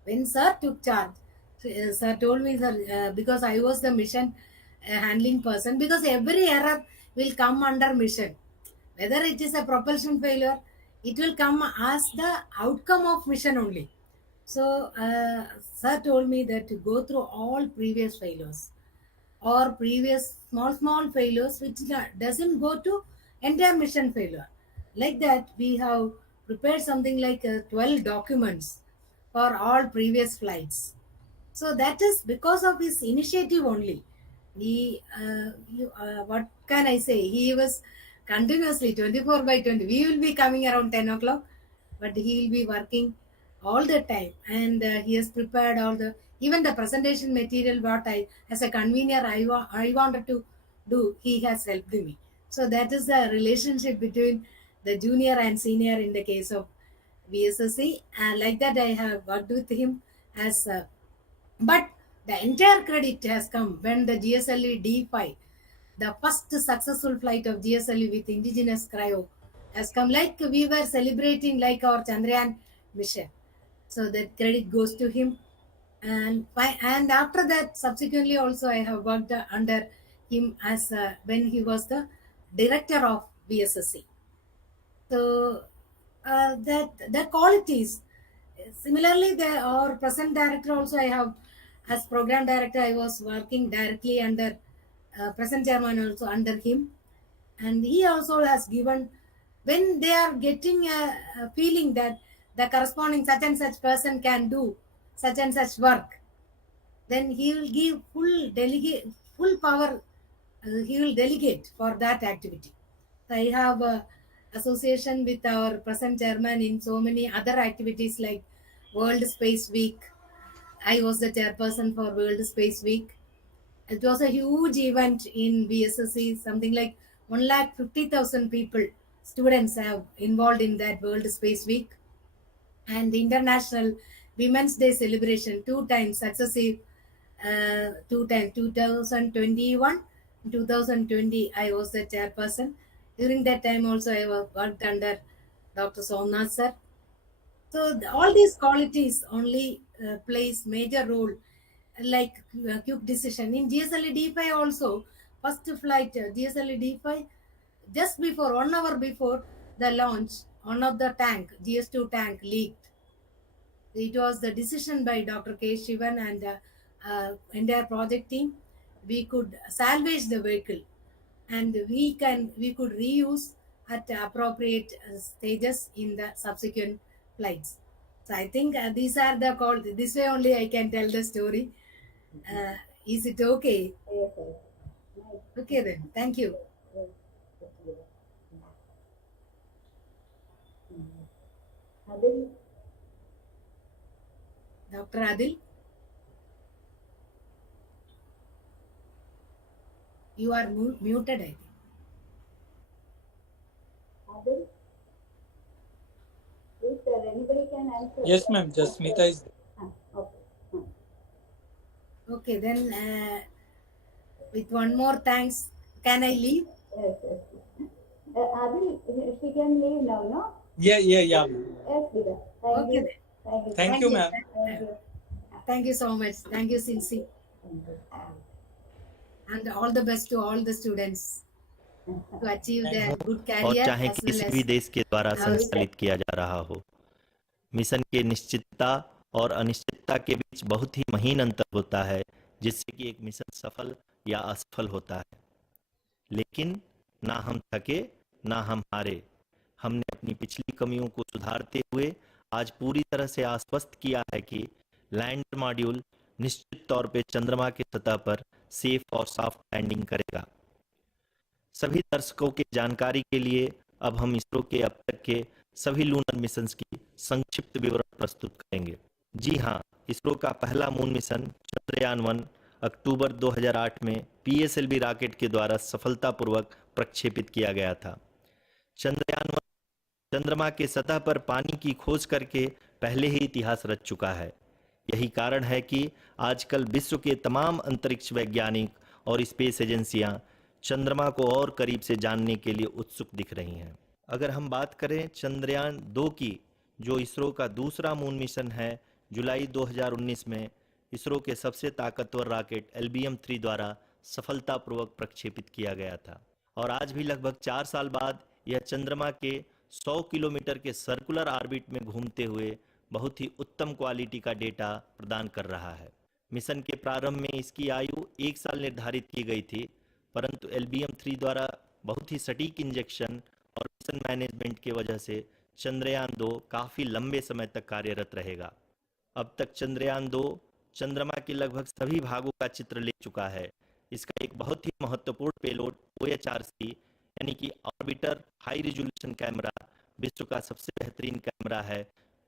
When sir took charge, sir told me, sir, because I was the mission handling person, because every error will come under mission, whether it is a propulsion failure, it will come as the outcome of mission only. So sir told me that to go through all previous failures or previous small failures which doesn't go to entire mission failure. Like that we have prepared something like 12 documents for all previous flights. So that is because of his initiative only. What can I say? He was continuously 24 by 20. We will be coming around 10 o'clock, but he will be working all the time. And he has prepared all the, even the presentation material, what I, as a convener, I wanted to do, he has helped me. So that is the relationship between the junior and senior in the case of VSSC. And like that, I have worked with him as but the entire credit has come when the GSLE D5, the first successful flight of GSLE with indigenous cryo, has come. Like we were celebrating like our Chandrayan mission. So that credit goes to him. And after that, subsequently also I have worked under him as when he was the director of VSSC. So that the qualities. Similarly, the our present director also I have, as program director I was working directly under present chairman also under him, and he also has given, when they are getting a feeling that the corresponding such and such person can do such and such work, then he will give full power, he will delegate for that activity. So I have a association with our present chairman in so many other activities like World Space Week. I was the chairperson for World Space Week. It was a huge event in VSSC, something like 150,000 people, students have involved in that World Space Week. And the International Women's Day celebration, 2 times successive, 2 times, 2021, 2020, I was the chairperson. During that time also I worked under Dr. Somnath sir. So all these qualities only plays major role, like quick decision. In GSLE D5 also, first flight GSLE D5, just before 1 hour before the launch, one of the tank, GS2 tank leaked. It was the decision by Dr. K. Shivan and entire project team. We could salvage the vehicle, and we could reuse at appropriate stages in the subsequent flights. So I think these are the call. This way only I can tell the story. Is it okay? Yes, yes. Nice. Okay then. Thank you, Yes. Yes. Adil, Dr. Adil. You are muted, I think. Adil, if there anybody can answer. Yes, ma'am. Jasmita is there. Okay. Okay, then with one more thanks, can I leave? Yes, yes. Adil, she can leave now, no? Yeah, ma'am. Yes, Vida. Thank Okay you. then. Thank you. Thank you, ma'am. Thank you. Thank you so much. Thank you, Cincy. Thank you. And all the best to all the students to achieve their good और career चाहे as well किसी भी as देश के द्वारा our संचालित किया जा रहा हो, मिशन के निश्चितता और अनिश्चितता के बीच बहुत ही महीन अंतर होता है, जिससे कि एक मिशन सफल या असफल होता है। लेकिन ना हम थके ना हम हारे, हमने अपनी पिछली कमियों को सुधारते हुए आज पूरी तरह से आश्वस्त किया है कि लैंडर मॉड्यूल निश्चित तौर पे चंद्रमा की सतह पर सेफ और सॉफ्ट लैंडिंग करेगा। सभी दर्शकों की जानकारी के लिए अब हम इसरो के अब तक के सभी लूनर मिशंस की संक्षिप्त विवरण प्रस्तुत करेंगे। जी हां, इसरो का पहला मून मिशन चंद्रयान-1 अक्टूबर 2008 में पीएसएलवी रॉकेट के द्वारा सफलतापूर्वक प्रक्षेपित किया गया था। चंद्रयान-1 चंद्रमा के सतह पर पानी की खोज करके पहले ही इतिहास रच चुका है। यही कारण है कि आजकल विश्व के तमाम अंतरिक्ष वैज्ञानिक और स्पेस एजेंसियां चंद्रमा को और करीब से जानने के लिए उत्सुक दिख रही हैं। अगर हम बात करें चंद्रयान-2 की, जो इसरो का दूसरा मून मिशन है, जुलाई 2019 में इसरो के सबसे ताकतवर रॉकेट LBM-3 द्वारा सफलतापूर्वक प्रक्षेपित किया गया था और आज भी लगभग 4 साल बाद यह चंद्रमा के 100 किलोमीटर के सर्कुलर ऑर्बिट में घूमते हुए बहुत ही उत्तम क्वालिटी का डेटा प्रदान कर रहा है। मिशन के प्रारंभ में इसकी आयु 1 साल निर्धारित की गई थी, परंतु LBM-3 द्वारा बहुत ही सटीक इंजेक्शन और मिशन मैनेजमेंट की वजह से चंद्रयान-2 काफ़ी लंबे समय तक कार्यरत रहेगा। अब तक चंद्रयान-2 चंद्रमा के लगभग सभी भागों का चित्र ले चुका है। इसका एक बहुत ही महत्वपूर्ण पेलोड OHRC यानी कि ऑर्बिटर हाई रिजोल्यूशन कैमरा विश्व का सबसे बेहतरीन कैमरा है,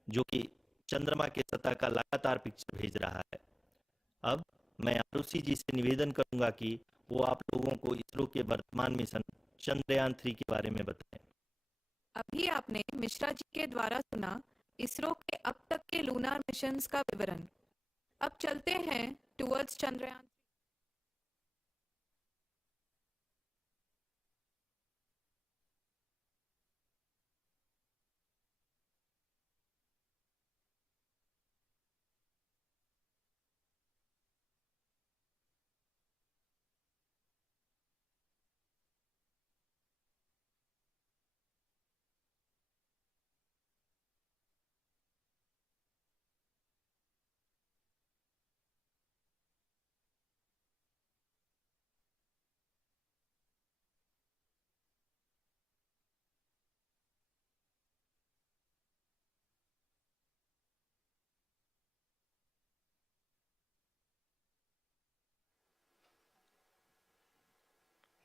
जो कि चंद्रमा के सतह का लगातार पिक्चर भेज रहा है। अब मैं आरुषि जी से निवेदन करूंगा कि वो आप लोगों को इसरो के वर्तमान मिशन चंद्रयान-3 के बारे में बताएं। अभी आपने मिश्रा जी के द्वारा सुना इसरो के अब तक के लूनार मिशंस का विवरण। अब चलते हैं टुवर्ड्स चंद्रयान।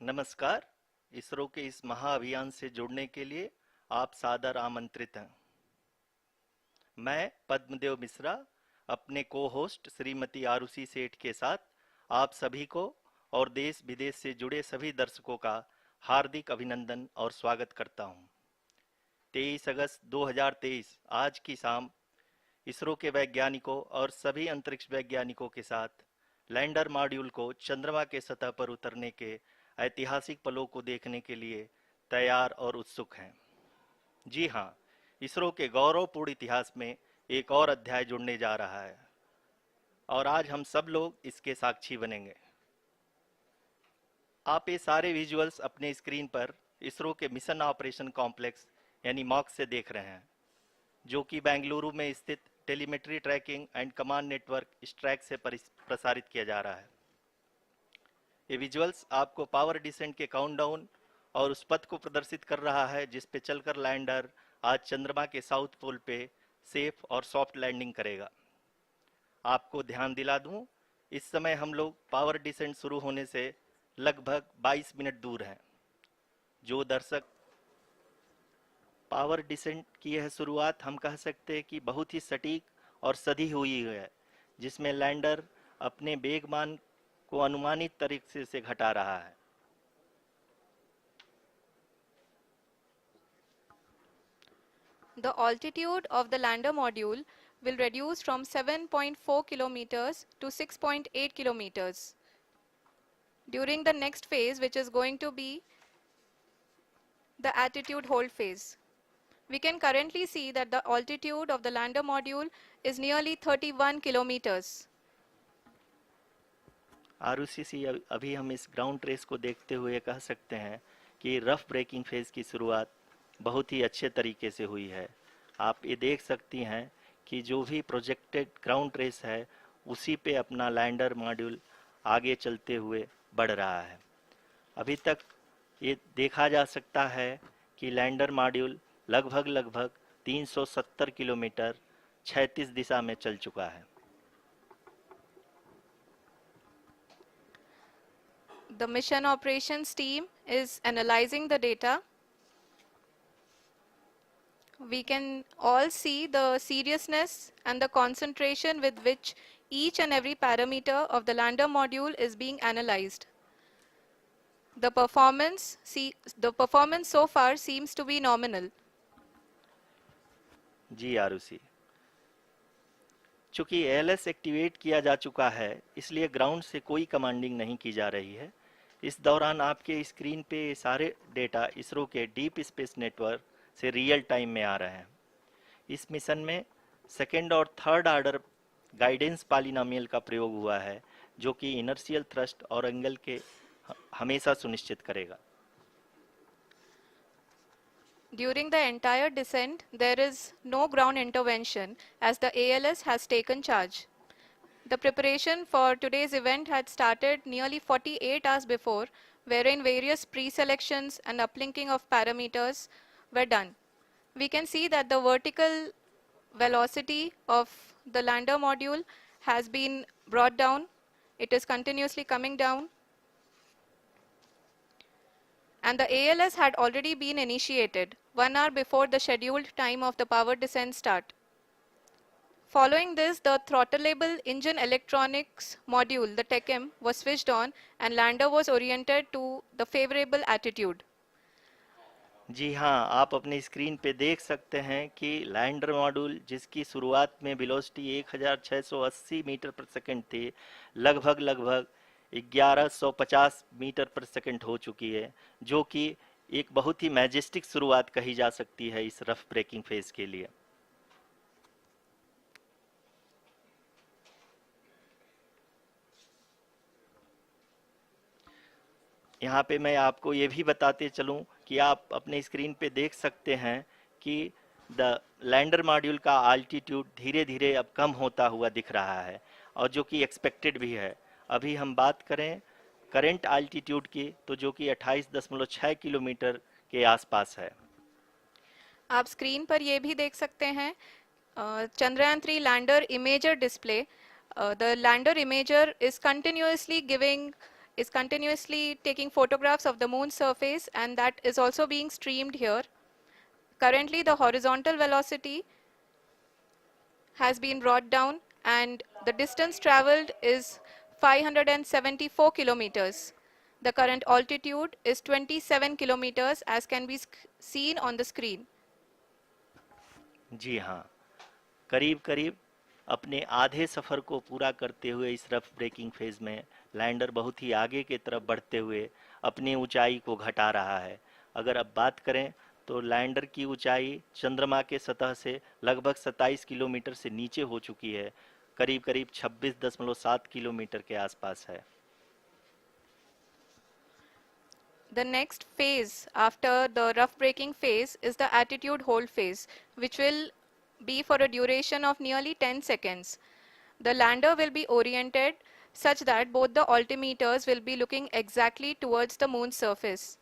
नमस्कार। इसरो के इस महाअभियान से जुड़ने के लिए आप सादर आमंत्रित हैं। मैं पद्मदेव मिश्रा अपने को-होस्ट श्रीमती आरुषि सेठ के साथ आप सभी को और देश विदेश से जुड़े सभी दर्शकों का हार्दिक अभिनंदन और स्वागत करता हूं। 23 अगस्त 2023 आज की शाम इसरो के वैज्ञानिकों और सभी अंतरिक्ष वैज्ञानिकों के साथ लैंडर मॉड्यूल को चंद्रमा के सतह पर उतरने के ऐतिहासिक पलों को देखने के लिए तैयार और उत्सुक हैं। जी हाँ, इसरो के गौरवपूर्ण इतिहास में एक और अध्याय जुड़ने जा रहा है और आज हम सब लोग इसके साक्षी बनेंगे। आप ये सारे विजुअल्स अपने स्क्रीन पर इसरो के मिशन ऑपरेशन कॉम्प्लेक्स यानी मॉक से देख रहे हैं, जो कि बेंगलुरु में स्थित telemetry tracking and command network ISTRAC से प्रसारित किया जा रहा है। ये विजुअल्स आपको पावर डिसेंट के काउंटडाउन और उस पथ को प्रदर्शित कर रहा है जिस पे चलकर लैंडर आज चंद्रमा के साउथ पोल पे सेफ और सॉफ्ट लैंडिंग करेगा। आपको ध्यान दिला दूं, इस समय हम लोग पावर डिसेंट शुरू होने से लगभग 22 मिनट दूर हैं। जो दर्शक पावर डिसेंट की यह शुरुआत हम कह सकते हैं कि बहुत ही सटीक और सधी हुई है, जिसमें लैंडर अपने वेगमान को अनुमानित तरीके से घटा रहा है। The altitude of the lander module will reduce from 7.4 kilometers to 6.8 kilometers during the next phase, which is going to be the attitude hold phase. We can currently see that the altitude of the lander module is nearly 31 kilometers. Arushi अभी हम इस ground trace को देखते हुए कह सकते हैं कि रफ ब्रेकिंग फेज की शुरुआत बहुत ही अच्छे तरीके से हुई है। आप ये देख सकती हैं कि जो भी प्रोजेक्टेड ग्राउंड ट्रेस है उसी पे अपना लैंडर मॉड्यूल आगे चलते हुए बढ़ रहा है। अभी तक ये देखा जा सकता है कि लैंडर मॉड्यूल लगभग 370 किलोमीटर 36 दिशा में चल चुका है। The mission operations team is analyzing the data. We can all see the seriousness and the concentration with which each and every parameter of the lander module is being analyzed. The performance so far seems to be nominal. जी आरुषि, चूंकि ALS activate किया जा चुका है, इसलिए ground से कोई commanding नहीं की जा रही है। इस दौरान आपके स्क्रीन पे सारे डेटा इसरो के डीप स्पेस नेटवर्क से रियल टाइम में आ रहे हैं। इस मिशन में सेकेंड और थर्ड ऑर्डर गाइडेंस पॉलिनोमियल का प्रयोग हुआ है, जो कि इनर्शियल थ्रस्ट और एंगल के हमेशा सुनिश्चित करेगा। During the entire descent, there is no ground intervention as the ALS has taken charge. The preparation for today's event had started nearly 48 hours before, wherein various pre-selections and uplinking of parameters were done. We can see that the vertical velocity of the lander module has been brought down. It is continuously coming down. And the ALS had already been initiated 1 hour before the scheduled time of the power descent start. Following this, the throttleable engine electronics module, the TECM, was switched on and lander was oriented to the favorable attitude. जी हाँ, आप अपने screen पे देख सकते हैं कि lander module, जिसकी शुरुआत में वेलोसिटी 1680 मीटर पर सेकंड थी, लगभग 1150 मीटर पर सेकंड हो चुकी है, जो कि एक बहुत ही मैजेस्टिक शुरुआत कही जा सकती है इस रफ ब्रेकिंग फेज के लिए। यहाँ पे मैं आपको ये भी बताते चलूँ कि आप अपने स्क्रीन पे देख सकते हैं कि द लैंडर मॉड्यूल का आल्टीट्यूड धीरे धीरे अब कम होता हुआ दिख रहा है, और जो कि एक्सपेक्टेड भी है। अभी हम बात करें करंट आल्टीट्यूड की, तो जो कि 28.6 किलोमीटर के आसपास है। आप स्क्रीन पर ये भी देख सकते हैं Chandrayan-III lander imager display. The lander imager is continuously taking photographs of the moon surface, and that is also being streamed here. Currently, the horizontal velocity has been brought down and the distance traveled is 574 kilometers. The current altitude is 27 kilometers as can be seen on the screen. जी हाँ, करीब करीब अपने आधे सफ़र को पूरा करते हुए इस रफ ब्रेकिंग फेज में लैंडर बहुत ही आगे की तरफ बढ़ते हुए अपनी ऊंचाई को घटा रहा है। अगर अब बात करें तो लैंडर की ऊंचाई चंद्रमा के सतह से लगभग 27 किलोमीटर से नीचे हो चुकी है, करीब करीब 26.7 किलोमीटर के आसपास है। The next phase after the rough braking phase is the attitude hold phase, which will be for a duration of nearly 10 seconds. The lander will be oriented such that both the altimeters will be looking exactly towards the moon's surface.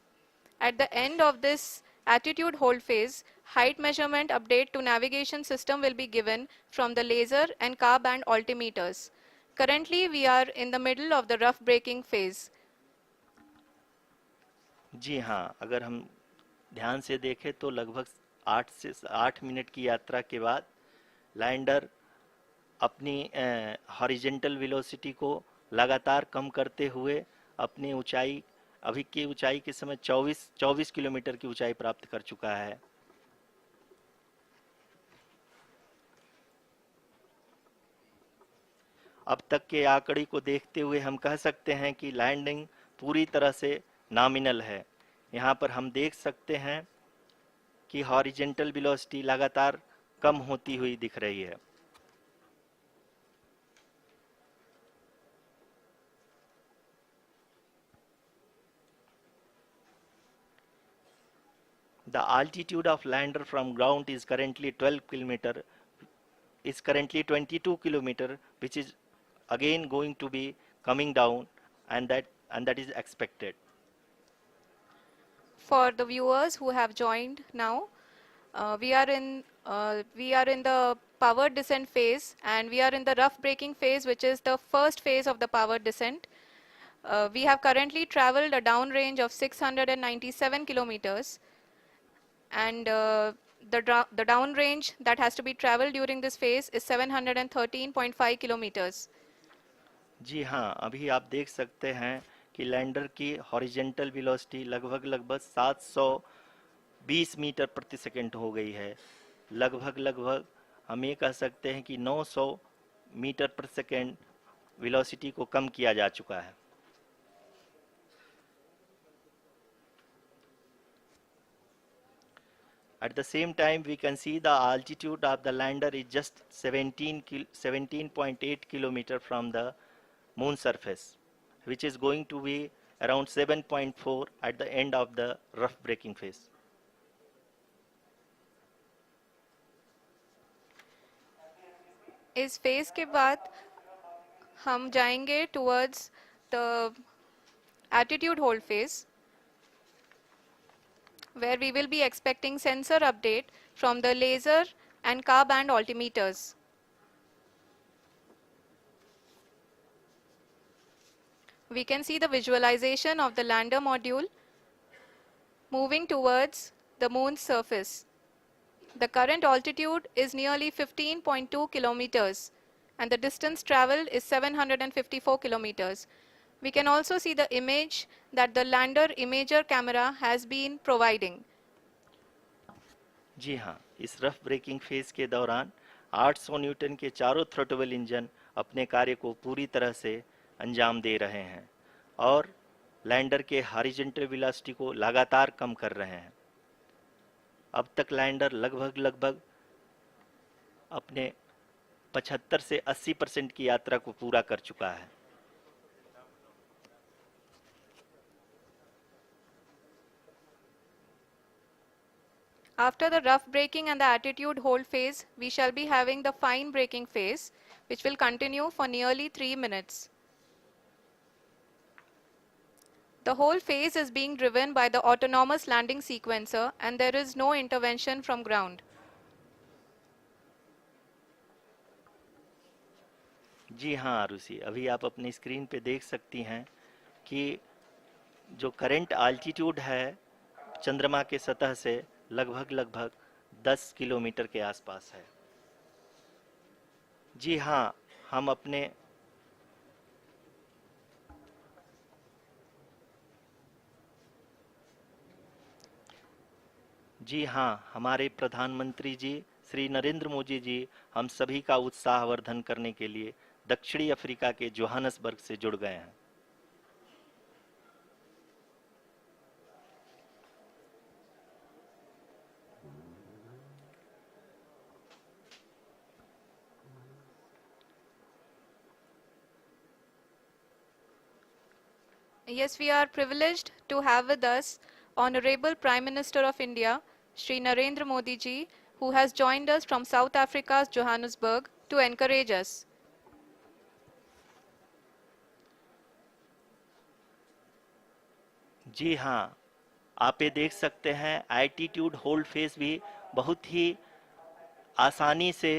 At the end of this attitude hold phase, height measurement update to navigation system will be given from the laser and car band altimeters. Currently, we are in the middle of the rough braking phase. जी हाँ, अगर हम ध्यान से देखें तो लगभग 8 minute की यात्रा के बाद लैंडर अपनी हॉरिजेंटल वेलोसिटी को लगातार कम करते हुए अपनी ऊंचाई, अभी की ऊंचाई के समय 24 किलोमीटर की ऊंचाई प्राप्त कर चुका है। अब तक के आंकड़े को देखते हुए हम कह सकते हैं कि लैंडिंग पूरी तरह से नॉमिनल है। यहाँ पर हम देख सकते हैं कि हॉरिजेंटल वेलोसिटी लगातार कम होती हुई दिख रही है। The altitude of lander from ground is currently 22 kilometer, which is again going to be coming down, and that is expected. For the viewers who have joined now, we are in the power descent phase, and we are in the rough braking phase, which is the first phase of the power descent. We have currently traveled a downrange of 697 kilometers, and The downrange that has to be traveled during this phase is 713.5 kilometers. जी हाँ, अभी आप देख सकते हैं कि lander की horizontal velocity लगभग 720 metre प्रति सेकंड हो गई है। लगभग हम ये कह सकते हैं कि 900 मीटर प्रति सेकंड वेलोसिटी को कम किया जा चुका है। At the same time, we can see the altitude of the lander is just 17.8 kilometer from the moon surface, which is going to be around 7.4 at the end of the rough braking phase. इस phase के बाद हम जाएंगे towards the attitude hold phase, where we will be expecting sensor update from the laser and car band altimeters. We can see the visualization of the lander module moving towards the moon's surface. The current altitude is nearly 15.2 kilometers and the distance traveled is 754 kilometers. We can also see the image that the lander imager camera has been providing. जी हाँ, इस rough breaking phase के दौरान 800 Newton के चारों throttle engine अपने कार्य को पूरी तरह से अंजाम दे रहे हैं और लैंडर के हॉरिजॉन्टल वेलोसिटी को लगातार कम कर रहे हैं। अब तक लैंडर लगभग अपने 75 से 80% की यात्रा को पूरा कर चुका है। After the rough braking and the attitude hold phase, we shall be having the fine braking phase, which will continue for nearly 3 minutes. The whole phase is being driven by the autonomous landing sequencer and there is no intervention from ground. जी हाँ आरुषि, अभी आप अपनी screen पे देख सकती हैं कि जो करंट आल्टीट्यूड है चंद्रमा के सतह से लगभग 10 किलोमीटर के आसपास है। जी हाँ, हम अपने जी हाँ, हमारे प्रधानमंत्री जी श्री नरेंद्र मोदी जी हम सभी का उत्साहवर्धन करने के लिए दक्षिणी अफ्रीका के जोहानसबर्ग से जुड़ गए हैं। Yes, we are privileged to have with us Honorable Prime Minister of India, Shri Narendra Modi ji, who has joined us from South Africa's Johannesburg to encourage us. जी हाँ, आप ये देख सकते हैं एल्टीट्यूड होल्ड फेज भी बहुत ही आसानी से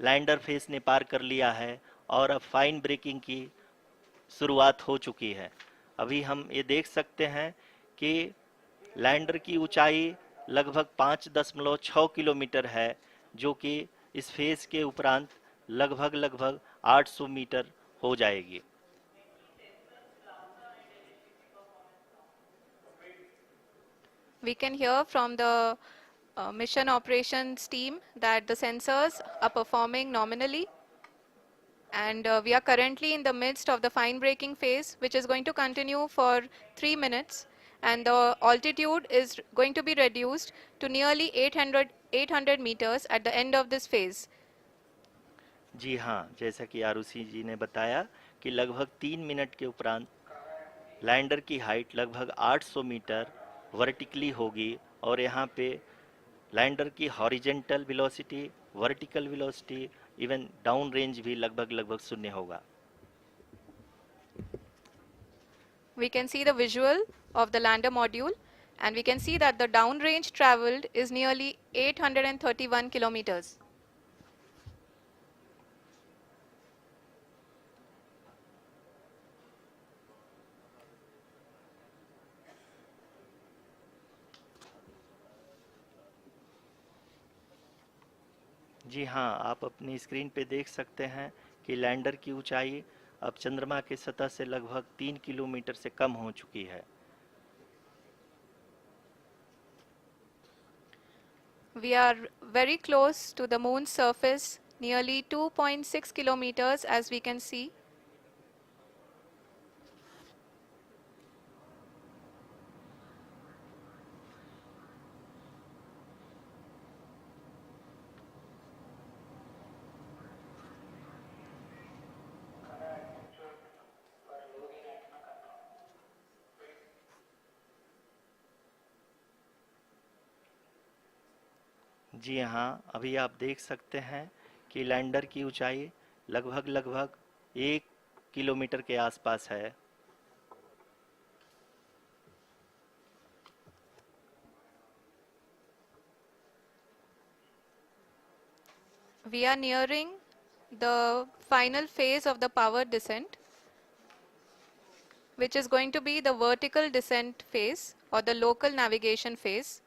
लैंडर फेज ने पार कर लिया है और अब फाइन ब्रेकिंग की शुरुआत हो चुकी है। अभी हम ये देख सकते हैं कि लैंडर की ऊंचाई लगभग 5.6 किलोमीटर है, जो कि इस फेज के उपरांत लगभग 800 मीटर हो जाएगी। We can hear from the mission operations team that the sensors are performing nominally. And we are currently in the midst of the fine braking phase, which is going to continue for 3 minutes. And the altitude is going to be reduced to nearly 800 meters at the end of this phase. जी हाँ, जैसा कि आरुषि जी ने बताया कि लगभग 3 minute के उपरांत lander की हाइट लगभग 800 मीटर वर्टिकली होगी और यहाँ पे लैंडर की horizontal velocity, vertical velocity, even down range भी लगभग शून्य होगा। We can see the visual of the lander module and we can see that the downrange traveled is nearly 831 kilometers. जी हाँ, आप अपनी स्क्रीन पे देख सकते हैं कि लैंडर की ऊंचाई अब चंद्रमा के सतह से लगभग 3 किलोमीटर से कम हो चुकी है। We are very close to the moon's surface, nearly 2.6 kilometers as we can see. जी हाँ, अभी आप देख सकते हैं कि लैंडर की ऊंचाई लगभग 1 किलोमीटर के आसपास है। We are nearing the final phase of the power descent, which is going to be the vertical descent phase or the local navigation phase.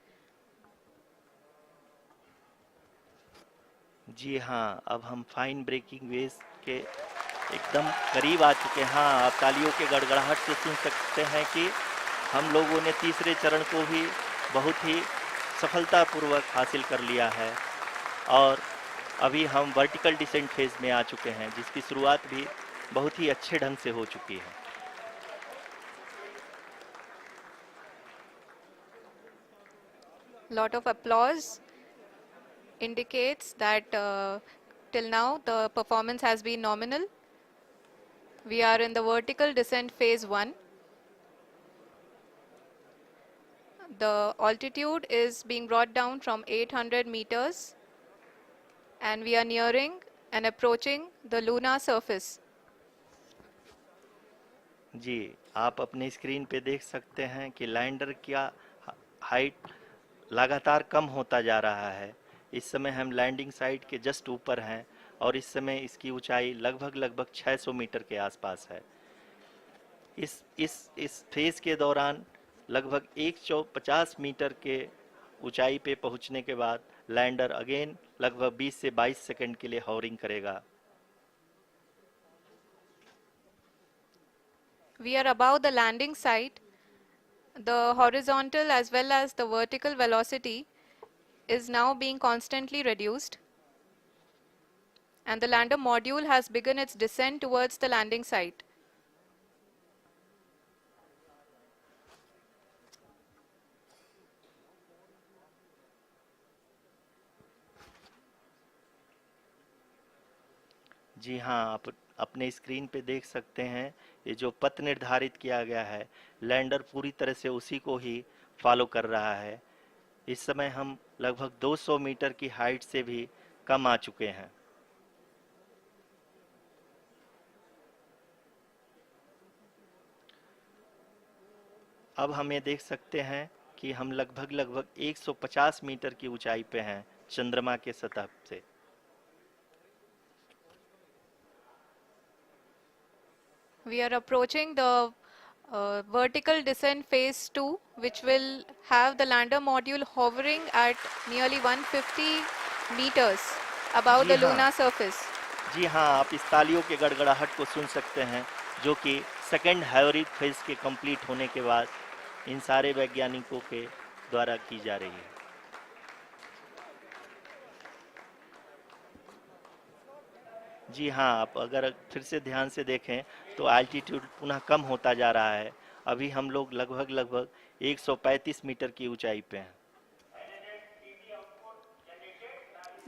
जी हाँ, अब हम फाइन ब्रेकिंग वेव्स के एकदम करीब आ चुके हैं। हाँ, आप तालियों के गड़गड़ाहट से सुन सकते हैं कि हम लोगों ने तीसरे चरण को भी बहुत ही सफलतापूर्वक हासिल कर लिया है और अभी हम वर्टिकल डिसेंट फेज में आ चुके हैं, जिसकी शुरुआत भी बहुत ही अच्छे ढंग से हो चुकी है। Lot of applause indicates that till now the performance has been nominal. We are in the vertical descent phase 1. The altitude is being brought down from 800 meters and we are nearing and approaching the lunar surface. जी, आप अपने screen पे देख सकते हैं कि lander का height लगातार कम होता जा रहा है। इस समय हम लैंडिंग साइट के जस्ट ऊपर हैं और इस समय इसकी ऊंचाई लगभग 600 मीटर के आसपास है। इस फेज के दौरान लगभग 150 मीटर के ऊंचाई पे पहुंचने के बाद लैंडर अगेन लगभग 20 से 22 सेकंड के लिए हॉवरिंग करेगा। We are above the landing site. The horizontal as well as the vertical velocity is now being constantly reduced. And the lander module has begun its descent towards the landing site. जी हाँ, आप अपने screen पे देख सकते हैं ये जो पथ निर्धारित किया गया है, लैंडर पूरी तरह से उसी को ही फॉलो कर रहा है। इस समय हम लगभग 200 मीटर की हाइट से भी कम आ चुके हैं। अब हम ये देख सकते हैं कि हम लगभग 150 मीटर की ऊंचाई पे हैं चंद्रमा के सतह से। We are approaching the vertical descent phase 2, which will have the lander module hovering at nearly 150 meters above ji the हाँ। lunar surface. जी हाँ, आप इस तालियों के गड़गड़ाहट को सुन सकते हैं, जो कि सेकंड हाइब्रिड फेज के कंप्लीट होने के बाद इन सारे वैज्ञानिकों के द्वारा की जा रही है। जी हाँ, आप अगर फिर से ध्यान से देखें तो एल्टीट्यूड पुनः कम होता जा रहा है। अभी हम लोग लगभग 135 मीटर की ऊंचाई पे हैं।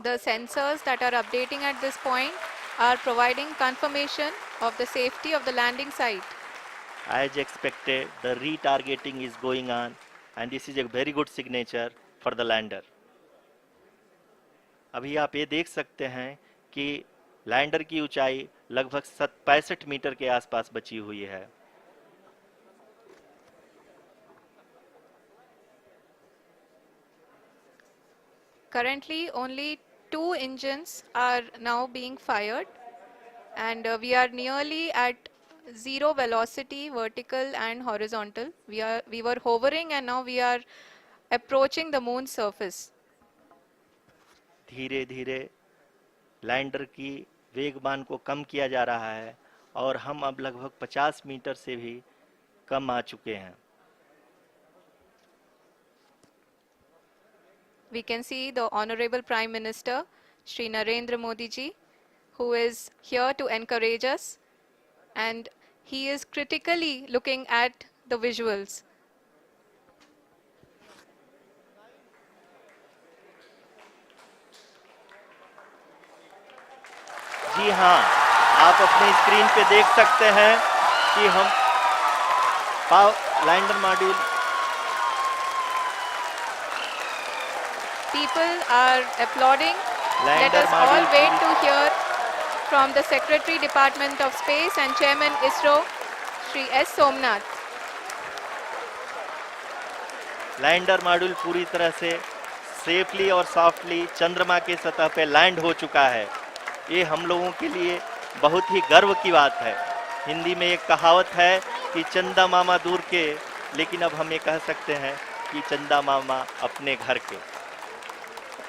The sensors that are updating at this point are providing confirmation of the safety of the landing site. As expected, the retargeting is going on and this is a very good signature for the lander. अभी आप ये देख सकते हैं कि lander की ऊंचाई लगभग 65 मीटर के आसपास बची हुई है। Currently, only 2 engines are now being fired, and we are nearly at zero velocity, vertical and horizontal. We were hovering, and now we are approaching the moon's surface. धीरे धीरे लैंडर की वेगमान को कम किया जा रहा है और हम अब लगभग 50 मीटर से भी कम आ चुके हैं। We can see the Honorable Prime Minister, Shri Narendra Modi ji, who is here to encourage us, and he is critically looking at the visuals. जी हाँ, आप अपने स्क्रीन पे देख सकते हैं कि हम lander module People are applauding. Let lander us all module wait to hear from the Secretary Department of Space and Chairman ISRO, Shri S. Somnath. Lander module पूरी तरह से सेफली और सॉफ्टली चंद्रमा के सतह पे लैंड हो चुका है। ये हम लोगों के लिए बहुत ही गर्व की बात है। हिंदी में एक कहावत है कि चंदा मामा दूर के, लेकिन अब हम ये कह सकते हैं कि चंदा मामा अपने घर के।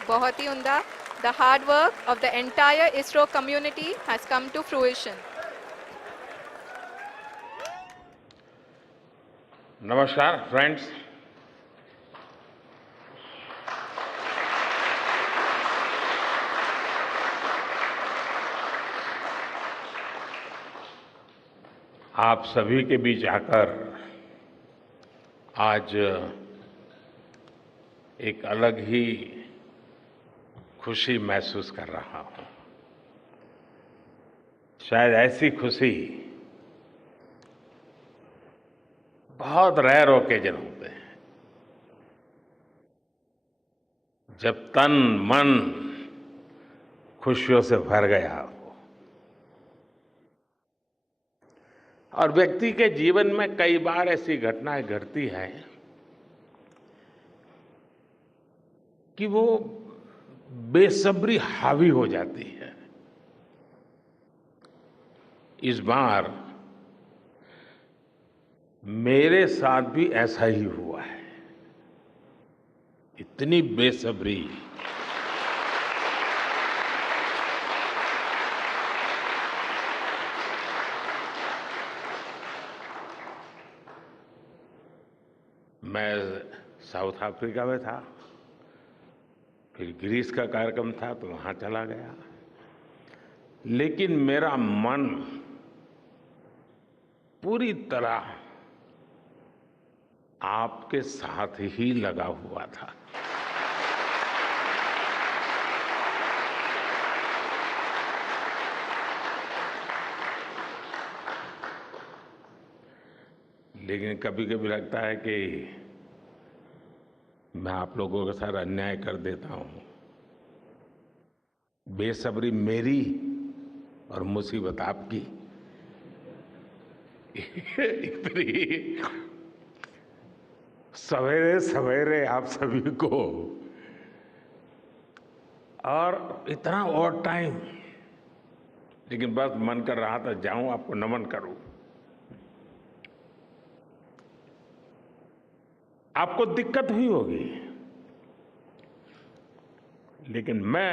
बहुत ही उम्दा। The hard work of the entire ISRO community has come to fruition. नमस्कार फ्रेंड्स, आप सभी के बीच आकर आज एक अलग ही खुशी महसूस कर रहा हूं। शायद ऐसी खुशी बहुत रेयर ओकेजन होते हैं जब तन मन खुशियों से भर गया हो। और व्यक्ति के जीवन में कई बार ऐसी घटनाएं घटती हैं कि वो बेसब्री हावी हो जाती है। इस बार मेरे साथ भी ऐसा ही हुआ है। इतनी बेसब्री, मैं साउथ अफ्रीका में था, फिर ग्रीस का कार्यक्रम था तो वहां चला गया, लेकिन मेरा मन पूरी तरह आपके साथ ही लगा हुआ था। लेकिन कभी कभी लगता है कि मैं आप लोगों के साथ अन्याय कर देता हूं। बेसब्री मेरी और मुसीबत आपकी। इतनी सवेरे सवेरे आप सभी को, और इतना और टाइम, लेकिन बस मन कर रहा था जाऊं आपको नमन करूं। आपको दिक्कत हुई होगी, लेकिन मैं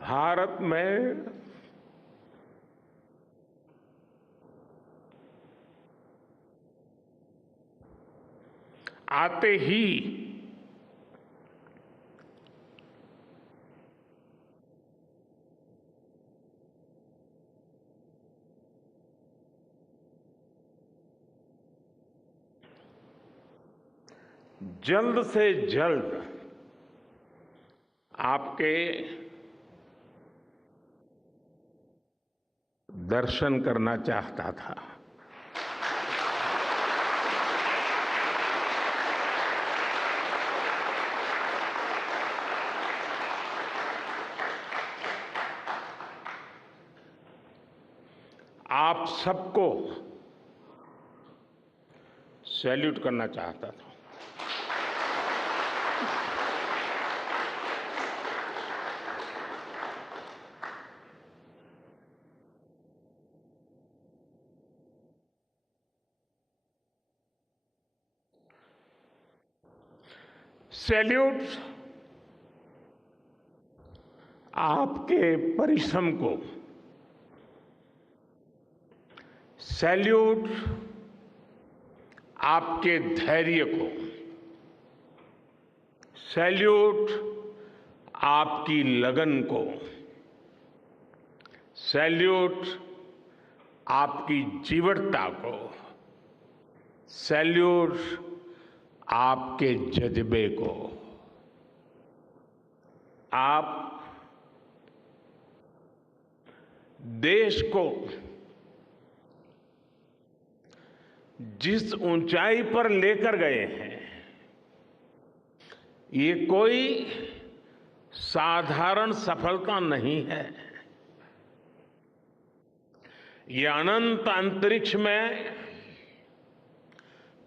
भारत में आते ही जल्द से जल्द आपके दर्शन करना चाहता था। आप सबको सैल्यूट करना चाहता था। सैल्यूट आपके परिश्रम को, सैल्यूट आपके धैर्य को, सैल्यूट आपकी लगन को, सैल्यूट आपकी जीवटता को, सैल्यूट आपके जज्बे को। आप देश को जिस ऊंचाई पर लेकर गए हैं, ये कोई साधारण सफलता नहीं है। ये अनंत अंतरिक्ष में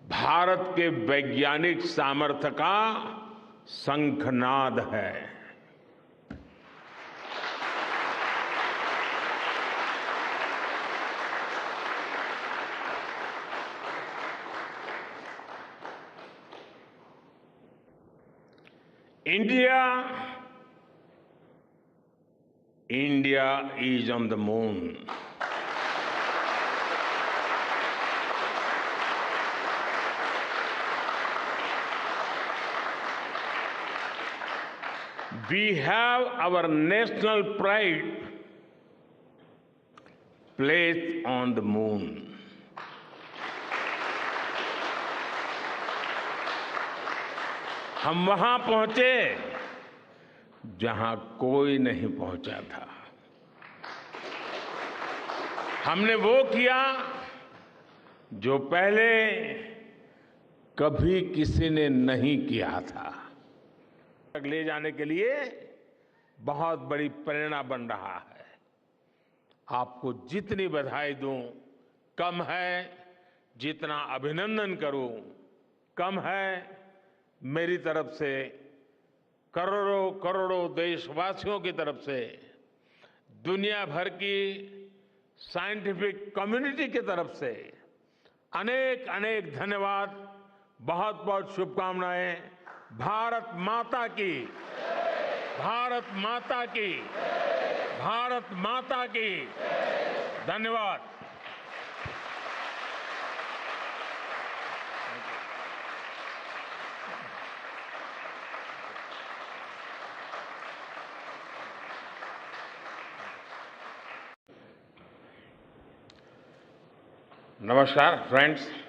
भारत के वैज्ञानिक सामर्थ्य का शंखनाद है। India is on the moon. We have our national pride placed on the moon. हम वहां पहुंचे जहां कोई नहीं पहुंचा था। हमने वो किया जो पहले कभी किसी ने नहीं किया था। तक ले जाने के लिए बहुत बड़ी प्रेरणा बन रहा है। आपको जितनी बधाई दूं कम है, जितना अभिनंदन करूं कम है। मेरी तरफ से करोड़ों करोड़ों देशवासियों की तरफ से, दुनिया भर की साइंटिफिक कम्युनिटी की तरफ से अनेक अनेक धन्यवाद, बहुत बहुत शुभकामनाएं। भारत माता की, भारत माता की, भारत माता की। धन्यवाद। नमस्कार फ्रेंड्स।